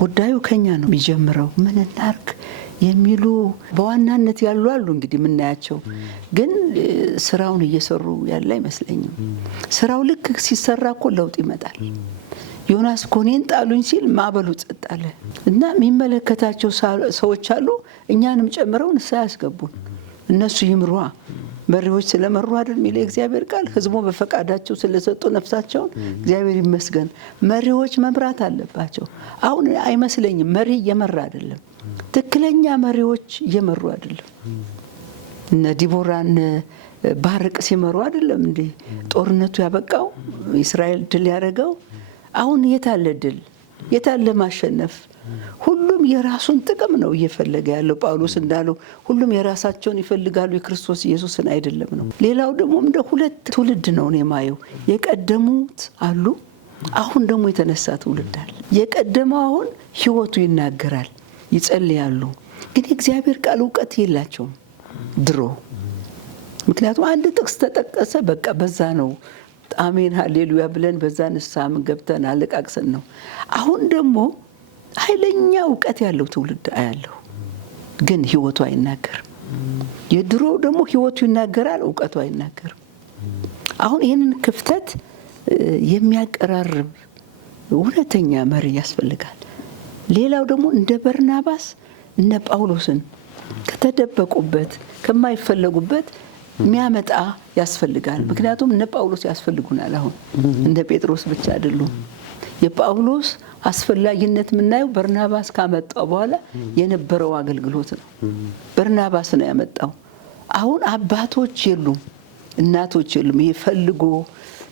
ጉዳዩ ከኛ ነው የሚጀምረው። ምን እናርግ የሚሉ በዋናነት ያሉ አሉ እንግዲህ የምናያቸው፣ ግን ስራውን እየሰሩ ያለ አይመስለኝም። ስራው ልክ ሲሰራ እኮ ለውጥ ይመጣል። ዮናስ እኮ እኔን ጣሉኝ ሲል ማዕበሉ ጸጥ አለ። እና የሚመለከታቸው ሰዎች አሉ፣ እኛንም ጨምረው ንስሐ ያስገቡን። እነሱ ይምሯ። መሪዎች ስለመሩ አይደል የሚለው እግዚአብሔር ቃል። ህዝቡ በፈቃዳቸው ስለሰጡ ነፍሳቸውን እግዚአብሔር ይመስገን። መሪዎች መምራት አለባቸው። አሁን አይመስለኝም መሪ እየመራ አይደለም። ትክክለኛ መሪዎች እየመሩ አይደለም። እነ ዲቦራን ባርቅ ሲመሩ አይደለም እንዴ ጦርነቱ ያበቃው? እስራኤል ድል ያደረገው? አሁን የታለ ድል? የታለ ማሸነፍ? ሁሉም የራሱን ጥቅም ነው እየፈለገ ያለው። ጳውሎስ እንዳለው ሁሉም የራሳቸውን ይፈልጋሉ፣ የክርስቶስ ኢየሱስን አይደለም ነው። ሌላው ደግሞ እንደ ሁለት ትውልድ ነው የማየው። የቀደሙት አሉ፣ አሁን ደግሞ የተነሳ ትውልድ አለ። የቀደመው አሁን ህይወቱ ይናገራል፣ ይጸልያሉ፣ ግን የእግዚአብሔር ቃል እውቀት የላቸውም ድሮ። ምክንያቱም አንድ ጥቅስ ተጠቀሰ፣ በቃ በዛ ነው አሜን ሃሌሉያ ብለን በዛ ንስሐ ገብተን አለቃቅሰን ነው። አሁን ደግሞ ኃይለኛ እውቀት ያለው ትውልድ አያለሁ፣ ግን ህይወቱ አይናገርም። የድሮ ደግሞ ህይወቱ ይናገራል፣ እውቀቱ አይናገርም። አሁን ይህንን ክፍተት የሚያቀራርብ እውነተኛ መሪ ያስፈልጋል። ሌላው ደግሞ እንደ በርናባስ እነ ጳውሎስን ከተደበቁበት ከማይፈለጉበት የሚያመጣ ያስፈልጋል። ምክንያቱም እነ ጳውሎስ ያስፈልጉናል። አሁን እንደ ጴጥሮስ ብቻ አይደሉም። የጳውሎስ አስፈላጊነት የምናየው በርናባስ ካመጣው በኋላ የነበረው አገልግሎት ነው። በርናባስ ነው ያመጣው። አሁን አባቶች የሉም፣ እናቶች የሉም። ይሄ ፈልጎ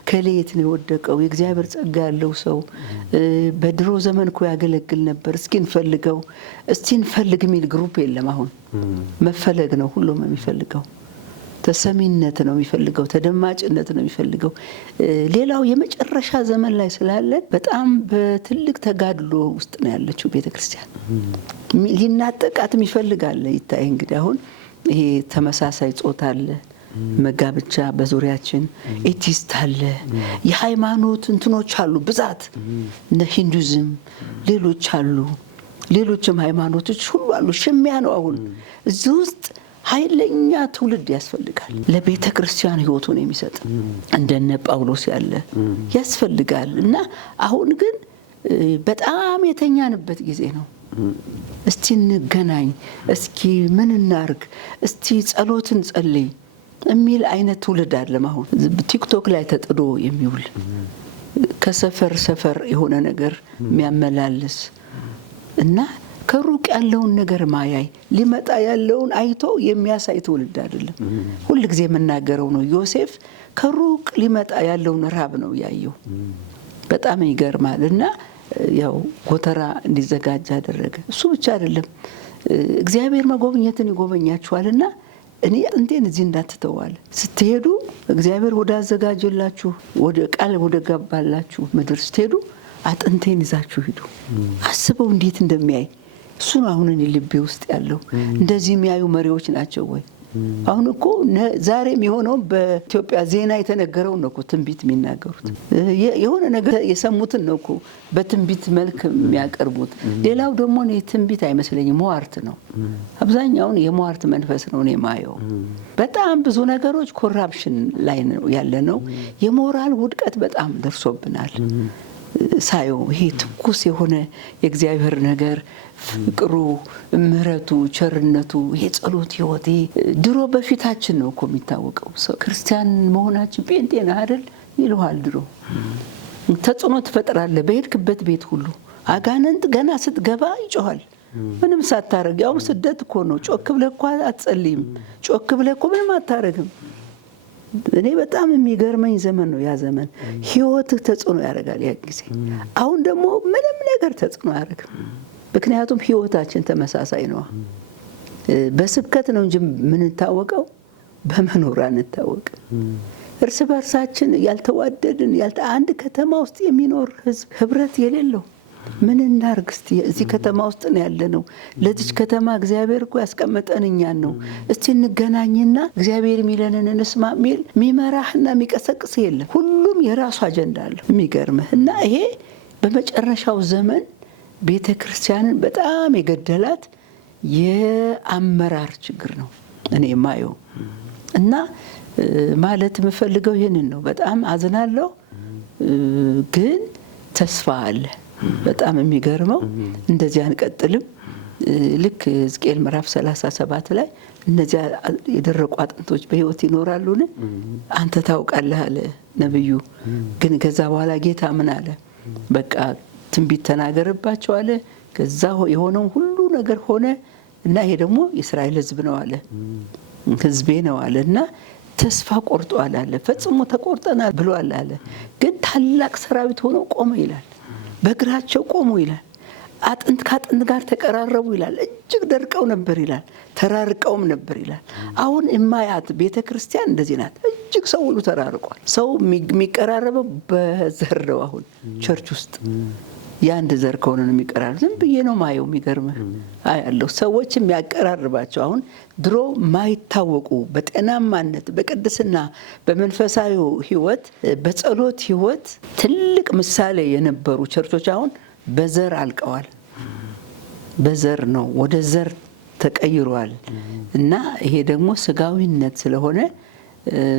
ከሌት ነው የወደቀው የእግዚአብሔር ጸጋ ያለው ሰው በድሮ ዘመን እኮ ያገለግል ነበር፣ እስኪ እንፈልግ የሚል ግሩፕ የለም። አሁን መፈለግ ነው ሁሉም የሚፈልገው። ተሰሚነት ነው የሚፈልገው፣ ተደማጭነት ነው የሚፈልገው። ሌላው የመጨረሻ ዘመን ላይ ስላለን በጣም በትልቅ ተጋድሎ ውስጥ ነው ያለችው ቤተክርስቲያን። ሊናጠቃትም ይፈልጋል። ይታይ እንግዲህ አሁን ይሄ ተመሳሳይ ጾታ አለ፣ መጋብቻ በዙሪያችን ኤቲስት አለ፣ የሃይማኖት እንትኖች አሉ ብዛት፣ እነ ሂንዱይዝም ሌሎች አሉ፣ ሌሎችም ሃይማኖቶች ሁሉ አሉ። ሽሚያ ነው አሁን እዚህ ውስጥ ኃይለኛ ትውልድ ያስፈልጋል። ለቤተ ክርስቲያን ህይወቱን የሚሰጥ እንደነ ጳውሎስ ያለ ያስፈልጋል። እና አሁን ግን በጣም የተኛንበት ጊዜ ነው። እስቲ እንገናኝ፣ እስኪ ምን እናርግ፣ እስቲ ጸሎትን ጸልይ የሚል አይነት ትውልድ አለም። አሁን ቲክቶክ ላይ ተጥዶ የሚውል ከሰፈር ሰፈር የሆነ ነገር የሚያመላልስ እና ከሩቅ ያለውን ነገር ማያይ ሊመጣ ያለውን አይቶ የሚያሳይ ትውልድ አይደለም። ሁል ጊዜ የምናገረው ነው። ዮሴፍ ከሩቅ ሊመጣ ያለውን ራብ ነው ያየው። በጣም ይገርማል። እና ያው ጎተራ እንዲዘጋጅ አደረገ። እሱ ብቻ አይደለም፣ እግዚአብሔር መጎብኘትን ይጎበኛችኋልና እኔ እንዴን እዚህ እንዳትተዋል ስትሄዱ እግዚአብሔር ወደ አዘጋጀላችሁ ወደ ቃል ወደ ገባላችሁ ምድር ስትሄዱ አጥንቴን ይዛችሁ ሂዱ። አስበው እንዴት እንደሚያይ እሱ ነው አሁን እኔ ልቤ ውስጥ ያለው። እንደዚህ የሚያዩ መሪዎች ናቸው ወይ? አሁን እኮ ዛሬ የሚሆነው በኢትዮጵያ ዜና የተነገረው ነው እኮ ትንቢት የሚናገሩት። የሆነ ነገር የሰሙትን ነው እኮ በትንቢት መልክ የሚያቀርቡት። ሌላው ደግሞ እኔ ትንቢት አይመስለኝም፣ ሟርት ነው። አብዛኛውን የሟርት መንፈስ ነው እኔ የማየው። በጣም ብዙ ነገሮች ኮራፕሽን ላይ ነው ያለ ነው። የሞራል ውድቀት በጣም ደርሶብናል። ሳየው ይሄ ትኩስ የሆነ የእግዚአብሔር ነገር ፍቅሩ፣ ምሕረቱ፣ ቸርነቱ፣ ይሄ ጸሎት ህይወት ድሮ በፊታችን ነው እኮ የሚታወቀው። ክርስቲያን መሆናችን ጴንጤ ነህ አይደል ይልሃል። ድሮ ተጽዕኖ ትፈጥራለህ በሄድክበት ቤት ሁሉ። አጋንንት ገና ስትገባ ይጮሃል ምንም ሳታረግ። ያው ስደት እኮ ነው። ጮክ ብለህ እኮ አትጸልይም። ጮክ ብለህ እኮ ምንም አታረግም። እኔ በጣም የሚገርመኝ ዘመን ነው ያ ዘመን። ህይወትህ ተጽዕኖ ያደርጋል ያ ጊዜ። አሁን ደግሞ ምንም ነገር ተጽዕኖ አያደርግም። ምክንያቱም ህይወታችን ተመሳሳይ ነው። በስብከት ነው እንጂ የምንታወቀው በመኖር አንታወቅም። እርስ በርሳችን ያልተዋደድን አንድ ከተማ ውስጥ የሚኖር ህዝብ ህብረት የሌለው ምን እናርግ እስቲ? እዚህ ከተማ ውስጥ ነው ያለነው። ለዚች ከተማ እግዚአብሔር እኮ ያስቀመጠን እኛን ነው። እስቲ እንገናኝና እግዚአብሔር የሚለንን እንስማ ሚል የሚመራህና የሚቀሰቅስ የለም። ሁሉም የራሱ አጀንዳ አለው። የሚገርምህ እና ይሄ በመጨረሻው ዘመን ቤተ ክርስቲያንን በጣም የገደላት የአመራር ችግር ነው እኔ የማየው። እና ማለት የምፈልገው ይህንን ነው። በጣም አዝናለሁ፣ ግን ተስፋ አለ። በጣም የሚገርመው እንደዚህ አንቀጥልም። ልክ ሕዝቅኤል ምዕራፍ 37 ላይ እነዚያ የደረቁ አጥንቶች በሕይወት ይኖራሉን አንተ ታውቃለህ አለ ነብዩ። ግን ከዛ በኋላ ጌታ ምን አለ? በቃ ትንቢት ተናገርባቸው አለ። ከዛ የሆነው ሁሉ ነገር ሆነ እና ይሄ ደግሞ የእስራኤል ሕዝብ ነው አለ፣ ሕዝቤ ነው አለ። እና ተስፋ ቆርጧል አለ። ፈጽሞ ተቆርጠናል ብሏል አለ። ግን ታላቅ ሰራዊት ሆኖ ቆመ ይላል። በእግራቸው ቆሙ ይላል። አጥንት ከአጥንት ጋር ተቀራረቡ ይላል። እጅግ ደርቀው ነበር ይላል። ተራርቀውም ነበር ይላል። አሁን የማያት ቤተ ክርስቲያን እንደዚህ ናት። እጅግ ሰው ሁሉ ተራርቋል። ሰው የሚቀራረበው በዘር ነው። አሁን ቸርች ውስጥ የአንድ ዘር ከሆነ ነው የሚቀራረብ። ዝም ብዬ ነው ማየው። የሚገርምህ አያለሁ ሰዎች የሚያቀራርባቸው አሁን ድሮ ማይታወቁ በጤናማነት፣ በቅድስና፣ በመንፈሳዊ ሕይወት፣ በጸሎት ሕይወት ትልቅ ምሳሌ የነበሩ ቸርቾች አሁን በዘር አልቀዋል። በዘር ነው ወደ ዘር ተቀይሯል። እና ይሄ ደግሞ ስጋዊነት ስለሆነ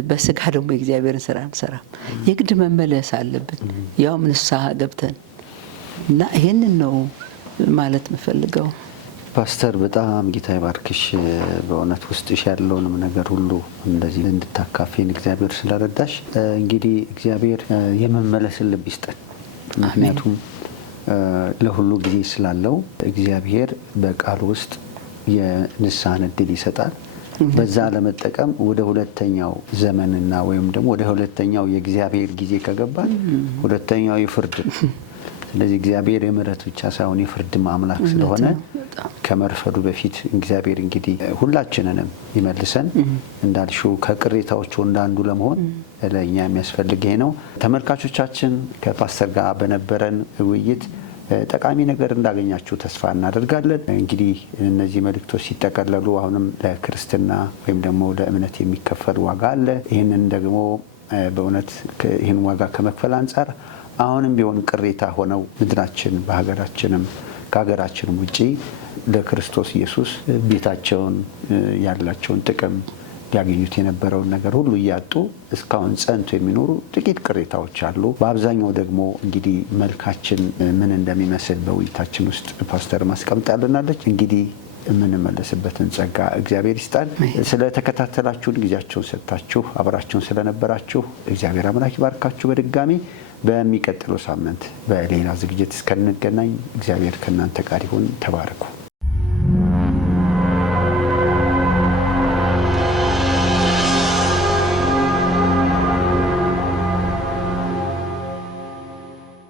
በስጋ ደግሞ የእግዚአብሔርን ስራ አንሰራም። የግድ መመለስ አለብን፣ ያውም ንስሐ ገብተን እና ይሄንን ነው ማለት የምፈልገው። ፓስተር በጣም ጌታ ይባርክሽ። በእውነት ውስጥሽ ያለውንም ነገር ሁሉ እንደዚህ እንድታካፊን እግዚአብሔር ስለረዳሽ። እንግዲህ እግዚአብሔር የመመለስን ልብ ይስጠን። ምክንያቱም ለሁሉ ጊዜ ስላለው እግዚአብሔር በቃሉ ውስጥ የንስሐን እድል ይሰጣል። በዛ ለመጠቀም ወደ ሁለተኛው ዘመንና ወይም ደግሞ ወደ ሁለተኛው የእግዚአብሔር ጊዜ ከገባን ሁለተኛው የፍርድ። ስለዚህ እግዚአብሔር የምህረት ብቻ ሳይሆን የፍርድ አምላክ ስለሆነ ከመርፈዱ በፊት እግዚአብሔር እንግዲህ ሁላችንንም ይመልሰን። እንዳልሽው ከቅሬታዎቹ እንዳንዱ ለመሆን ለእኛ የሚያስፈልግ ይሄ ነው። ተመልካቾቻችን ከፓስተር ጋር በነበረን ውይይት ጠቃሚ ነገር እንዳገኛችሁ ተስፋ እናደርጋለን። እንግዲህ እነዚህ መልእክቶች ሲጠቀለሉ አሁንም ለክርስትና ወይም ደግሞ ለእምነት የሚከፈል ዋጋ አለ። ይህንን ደግሞ በእውነት ይህን ዋጋ ከመክፈል አንጻር አሁንም ቢሆን ቅሬታ ሆነው ምድራችን በሀገራችንም ከሀገራችንም ውጪ ለክርስቶስ ኢየሱስ ቤታቸውን ያላቸውን ጥቅም ሊያገኙት የነበረውን ነገር ሁሉ እያጡ እስካሁን ጸንቶ የሚኖሩ ጥቂት ቅሬታዎች አሉ። በአብዛኛው ደግሞ እንግዲህ መልካችን ምን እንደሚመስል በውይይታችን ውስጥ ፓስተር ማስቀምጣልናለች። እንግዲህ የምንመለስበትን ጸጋ እግዚአብሔር ይስጣል። ስለተከታተላችሁን፣ ጊዜያችሁን ሰጥታችሁ አብራችሁን ስለነበራችሁ እግዚአብሔር አምላክ ይባርካችሁ። በድጋሚ በሚቀጥለው ሳምንት በሌላ ዝግጅት እስከንገናኝ እግዚአብሔር ከእናንተ ጋር ይሁን። ተባረኩ።